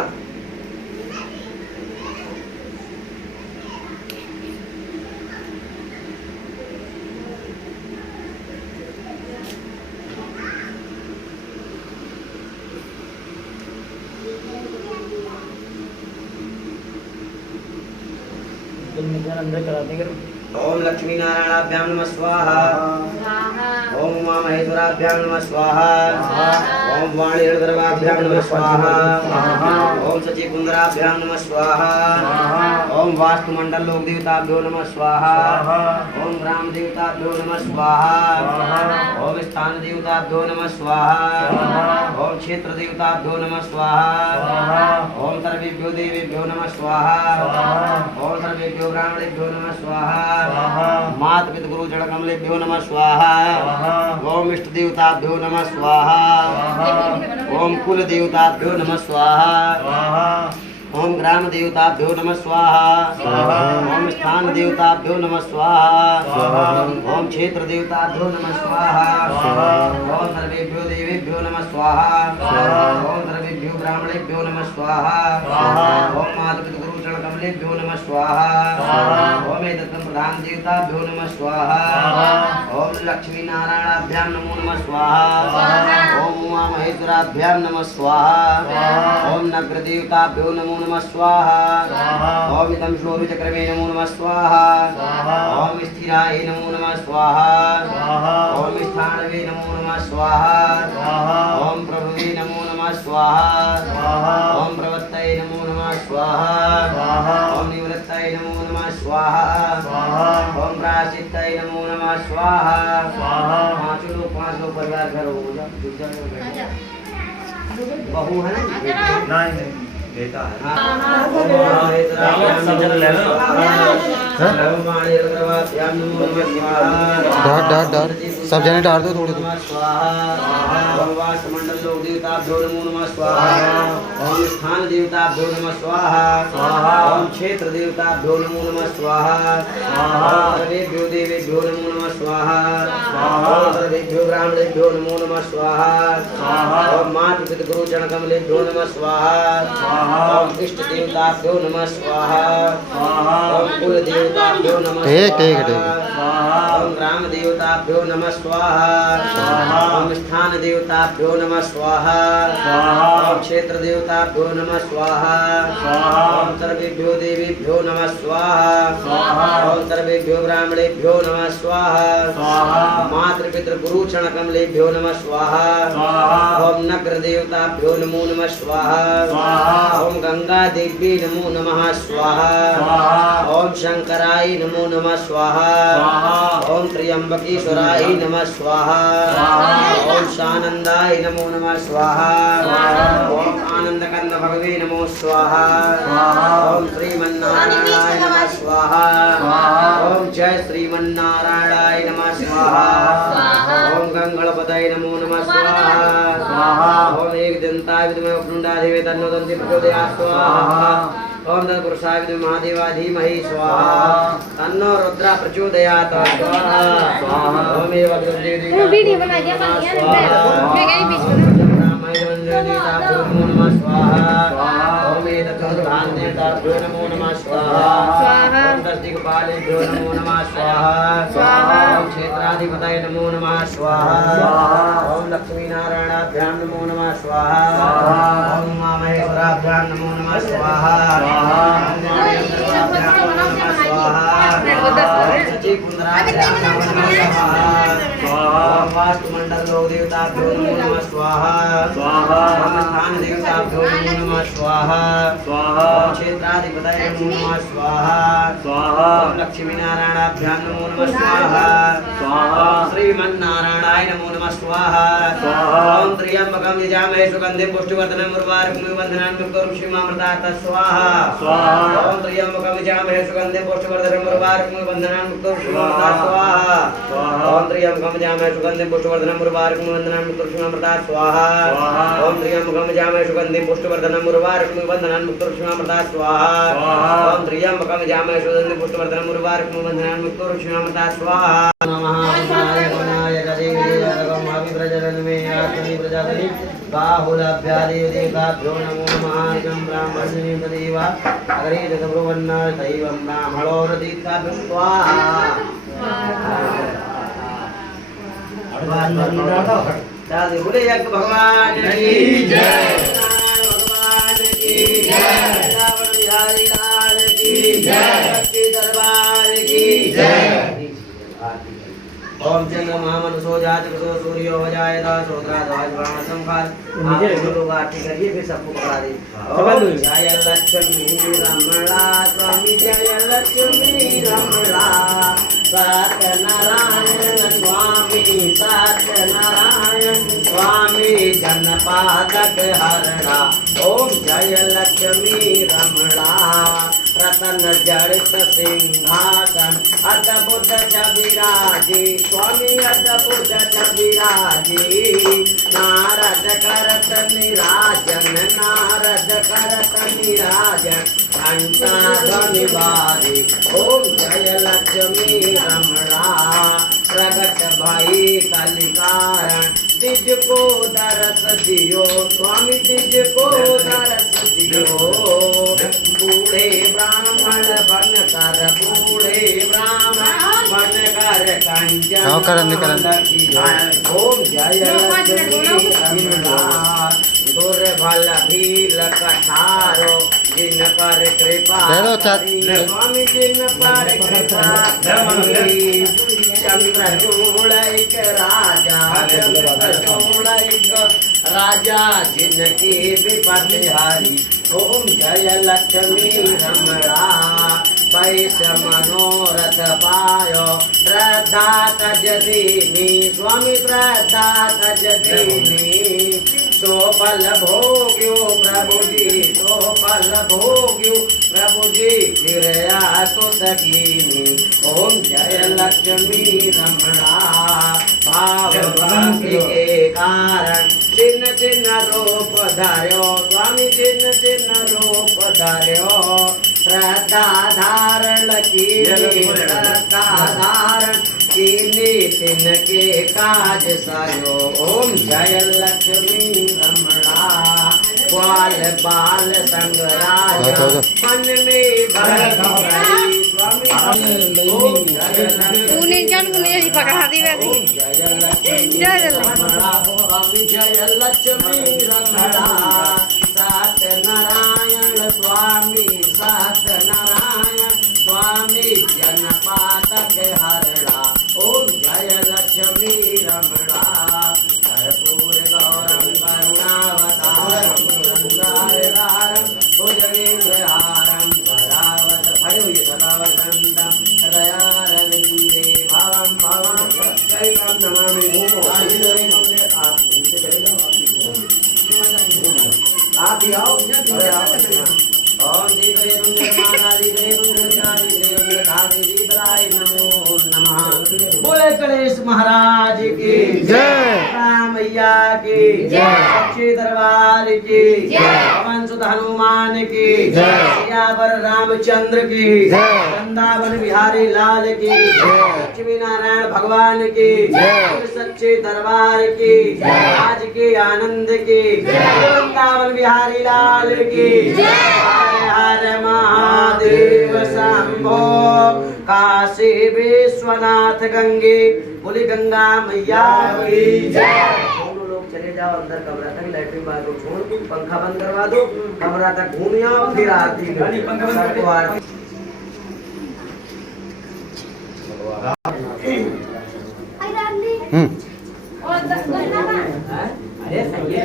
अंदर करा देंगे। ओम लक्ष्मी नारायणाभ्यां नमः स्वाहा ओम उमा महेश्वराभ्यां नमः स्वाहा ओम वाणी गर्भाभ्यां नमः स्वाहा ओम सची कुंदराभ्यां नमः स्वाहा ओम वास्तुमंडल लोक देवताभ्यो नमः स्वाहा ओम ग्राम देवताभ्यो नमः स्वाहा ओम स्थान देवताभ्यो नमः स्वाहा ओम क्षेत्र देवताभ्यो नमः स्वाहा ओम सर्वेभ्यो देवेभ्यो नमः स्वाहा ओम सर्वेभ्यो ब्राह्मणेभ्यो नमः स्वाहा मात पिता गुरु जड़ कमलेभ्यो नमः स्वाहा ओम इष्ट देवताभ्यो नमः स्वाहा ओम कुल देवताभ्यो नमः स्वाहा ओम ग्राम देवताभ्यो नमः स्वाहा ओम स्थान देवताभ्यो नमः स्वाहा ओम क्षेत्र देवताभ्यो नमः स्वाहा ओम सर्वेभ्यो देवेभ्यो नमः स्वाहा ओम सर्वेभ्यो ब्राह्मणेभ्यो नमः स्वाहा ओम माता पिता गुरु चरण कमलेभ्यो नमः स्वाहा ओम एतत् प्रधान देवताभ्यो नमः स्वाहा ओम लक्ष्मी नारायणाभ्यां नमो नमः स्वाहा ओम उमा महेश्वराभ्यां नमः स्वाहा ओम नग्र देवताभ्यो नमो नमः स्वाहा ओम इदं शोभिचक्रमे नमो नमः स्वाहा ओम स्थिराय नमो नमः स्वाहा ओम स्थानवे नमो नमः स्वाहा ओम प्रभुवे नमो नमः स्वाहा ओम प्रवत्तये नमो नमः स्वाहा ओम निवृत्तये नमो नमः स्वाहा ओम प्रायश्चित्तये नमो नमः स्वाहा 5 लोग परिवार घर हो जा बहू है ना नहीं बेटा है डाल डाल सब जने डाल दो थोड़ी मंडल लोक देवताभ्यो नमो नमः स्वाहा ओम स्थान देवताभ्यो नमः स्वाहा ओम क्षेत्र देवताभ्यो नमो नमः स्वाहा सर्वेभ्यो देवेभ्यो नमो नमः स्वाहा सर्वेभ्यो ब्राह्मणेभ्यो नमो नमः स्वाहा ओम मातृ पितृ गुरु चरण कमलेभ्यो नमः स्वाहा ओम इष्ट देवताभ्यो नमः स्वाहा ओम कुल देवताभ्यो नमः स्वाहा ओम ग्राम देवताभ्यो नमः स्वाहा ओम स्थान देवताभ्यो नमः स्वाहा ओम क्षेत्र देवताभ्यो नमः स्वाहा ओम सर्वेभ्यो देवेभ्यो नमः स्वाहा ओम सर्वेभ्यो ब्राह्मणेभ्यो नमः स्वाहा मातृ पितृ गुरु चरण कमलेभ्यो नमः स्वाहा ओम नग्र देवताभ्यो नमो नमः स्वाहा ओम गंगा देवी नमो नमः स्वाहा ओम शंकराय नमो नमः स्वाहा ओम त्र्यंबकेश्वराय नमः स्वाहा ओम शानंदाय नमो नमः स्वाहा ओम आनंदकंद भगवे नमो स्वाहा ओम श्रीमन्नारायणाय नमः स्वाहा ओम जय श्रीमन्नारायणाय नमः स्वाहा ओम गंगणपतये नमो नमः स्वाहा ओम एक दंताय विद्महे वक्रतुंडाय धीमहि तन्नो दन्ति प्रचोदयात् स्वाहा ओम तत्पुरुषाय विद्महे महादेवाय धीमहि स्वाहा तन्नो रुद्र प्रचोदयात् स्वाहा ओम एव अग्निदेवी वीडियो बना दिया मैं गई बीच में नमो नमः स्वाहा ओम एतत्तद्धान्येताभ्यो नमो नमः स्वाहा ओम तद्दिक्पालेभ्यो नमो नमः स्वाहा ओम क्षेत्राधिपतये नमो नमः स्वाहा ओम लक्ष्मीनारायणाभ्यां नमो नमः स्वाहा ओम उमामहेश्वराभ्यां नमो नमः स्वाहा वास्तुमंडल लोक देवताभ्यो नमो नमः स्वाहा स्थान देवताभ्यो नमो नमः स्वाहा क्षेत्राधिपतये नमो नमः स्वाहा लक्ष्मीनारायणाभ्यां नमो नमः स्वाहा श्रीमन्नारायणाय नमो नमः स्वाहा ओम त्र्यंबकं यजामहे सुगंधिं पुष्टिवर्धनम् उर्वारुकमिव बन्धनान् मुक्तोर्मुक्षीमामृतात् स्वाहा ओम त्र्यंबकं यजामहे सुगंधिं पुष्टिवर्धनम् उर्वारुकमिव बन्धनान् मुक्तोर्मुक्षीमामृतात् स्वाहा ओम त्र्यंबकं यजामहे सुगंधिं पुष्टिवर्धनम् उर्वारुकमिव बन्धनान् मुक्तोर्मुक्षीमामृतात् स्वाहा ओम त्र्यंबकं यजामहे सुगंधिं पुष्टिवर्धनम् उर्वारुकमिव बन्धनान् मुक्तोर्मुक्षीमामृतात् स्वाहा ओम त्र्यंबकं यजामहे सुगंधिं पुष्टिवर्धनम् उर्वारुकमिव बन्धनान् मुक्तोर्मुक्षीमामृतात् स्वाहा नमः गणाय प्रजापति बाहुलभ्यादेवताभ्यो नमो नमः ब्राह्मणे तदेव अग्रे जगब्रुवन्न दैवं ब्राह्मणो रतीताभ्यो स्वाहा बोले यज्ञ भगवान की जय भगवान की जय रावण बिहारी लाल की जय सच्चे दरबार की जय ओम चंद्रमा मनसो जातको सूर्यो वजायदा सोत्राध्वज ब्रह्म संखाल आप लोग आरती करिए फिर सबको पकड़ा दे ओम जय लक्ष्मी रमणा स्वामी जय लक्ष्मी रमणा सत्यनारायण स्वामी सत्यनारायण स्वामी जनपादक हरणा ओम जय लक्ष्मी रमणा रतन जड़ित सिंहासन अद्भुत विराजी स्वामी अद्भुत विराजी नारद करत निराजन नारद करत निराजन घंटा ध्वनि बारी ओम जय लक्ष्मी रमणा प्रगट भई कलिकारण तिज को दरस दियो स्वामी तिज को दरस दियो बूढ़े ब्राह्मण बन कर बूढ़े ब्राह्मण बन कर कंजन ओम जय लक्ष्मी रमणा दुर्बल भील कठारो जिन पर कृपा स्वामी जिन पर कृपा चंद्रचूड़ एक राजा चंद्रचूड़ एक राजा जिनकी विपत्ति हारी ओम जय लक्ष्मी रमणा पैस मनोरथ पायो श्रद्धा तज दीनी स्वामी श्रद्धा तज दीनी सो फल भोग्यो प्रभु जी सो फल भोग्यो प्रभु जी फिरया तो सकीनी ओम जय लक्ष्मी रमणा भाव भक्ति के कारण चिन्ह चिन्ह रूप धार्यो स्वामी चिन्ह चिन्ह रूप धार्यो श्रद्धा धारण की श्रद्धा धारण कीनी तिनके काज सायो ओम जय लक्ष्मी रमणा ग्वाल बाल संग राजा मन में भक्ति स्वामी ओम जय लक्ष्मी पकड़ा दी वैसे जय लक्ष्मी रमणा सत्यनारायण स्वामी सत्यनारायण स्वामी जनपादक हरणा ओम जय लक्ष्मी रमणा कर्पूर गौरम करुणावतारम संसारधारम भुजगेन्द्रहारम सदावत भजोय सदा वसंतम हृदयारविंदे भवं भवं चैतं नमामि भूमो आप नीचे चले जाओ आप भी आओ अरे आओ ओम दीपे तुंजमाना दीपे तुंजचारि देवं धारि दीपलाय नमो नमः बोले गणेश महाराज की जय। राम मैया की सच्चे दरबार की पवन सुत हनुमान की सियावर रामचंद्र की वृंदावन बिहारी लाल की लक्ष्मी नारायण भगवान की सच्चे दरबार की आज के आनंद की वृंदावन बिहारी लाल की हर हर महादेव शंभो काशी विश्वनाथ गंगे बोली गंगा मैया की दोनों लोग चले जाओ अंदर कमरा तक, लैट्रिन बाथरूम छोड़ दो, पंखा बंद करवा दो, कमरा तक घूम आओ, फिर आरती सबको आरती। अरे सही है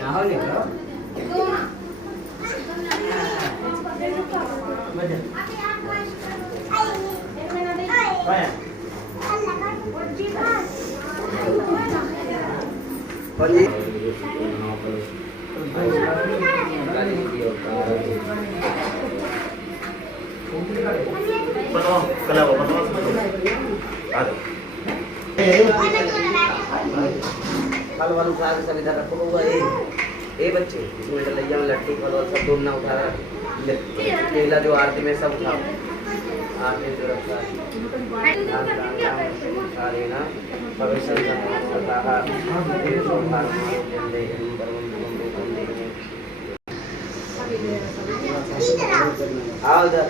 ना हो निकलो बताओ कला बताओ फल वाल उठा के सब इधर रखो हुआ ए बच्चे मिनट ले जाओ, लट्टू फल वाल सब दोनों ना उठा केला जो आरती में सब उठाओ, आरती जो रखा है ना भविष्य आओ इधर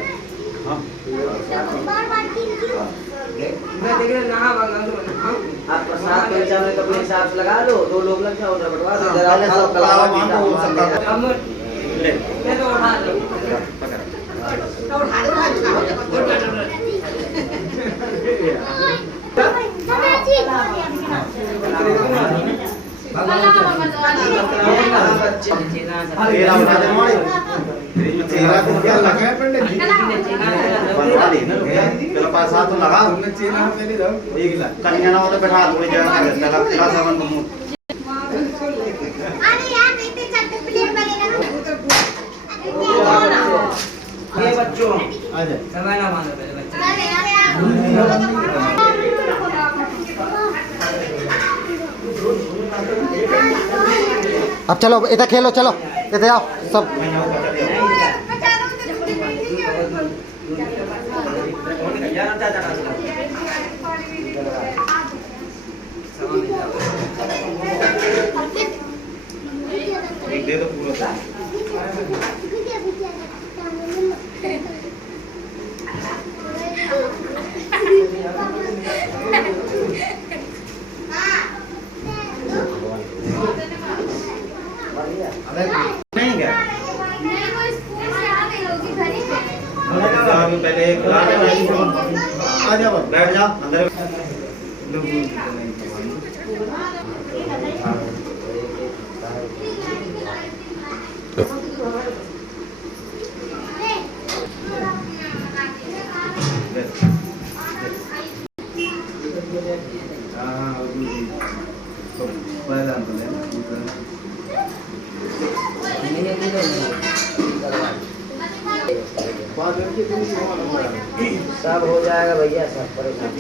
आप प्रसाद पंचा में तो अपने हिसाब से लगा लो, 2 लोग लग जाओ, उधर बटवा दो, इधर आओ कलावा बच्चों समय ना मानो पहले बच्चे अब चलो इधर खेलो, चलो इधर आओ सब। दे दो पूरा नहीं क्या पहले आ जाओ बैठ जाओ अंदर सब हो जाएगा भैया, सब परेशान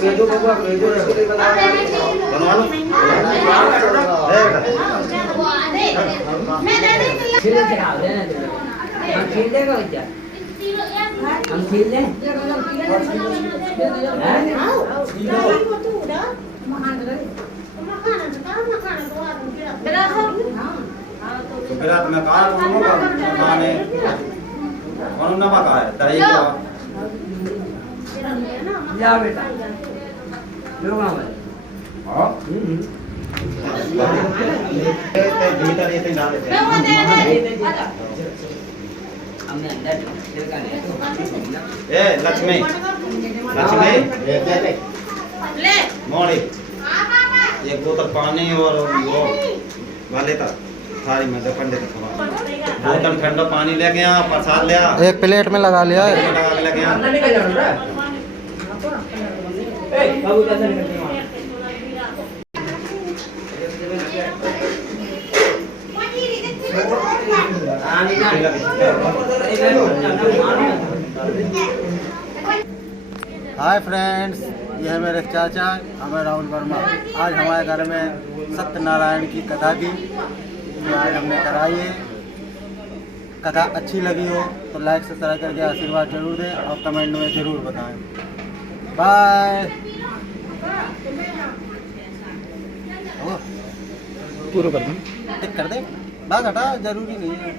भेजो बबुआ, भेजो इसके लिए बनवा लो। खेल दिखा देना हम खेल देगा क्या हम खेल दे गुजरात में कहा माने कौन ना पका है दही का जा बेटा लो मामा हां भीतर ये डाल देते हैं हमने अंदर का नहीं ए लक्ष्मी लक्ष्मी ले मोड़ी एक बोतल पानी और वो वाले का थाली में दफन दे बोतल ठंडा पानी लेके आ, प्रसाद ले आ, एक प्लेट में लगा लिया है। लगा के लेके आ। बाबू कैसे निकलते हैं हाय फ्रेंड्स, ये है मेरे चाचा, हमें राहुल वर्मा। आज हमारे घर में सत्यनारायण की कथा थी, जो आज हमने कराई है। कथा अच्छी लगी हो तो लाइक सब्सक्राइब करके आशीर्वाद जरूर दें और कमेंट में ज़रूर बताएं। बाय। पूरा कर दें, टिक कर दे, बात हटा, जरूरी नहीं है।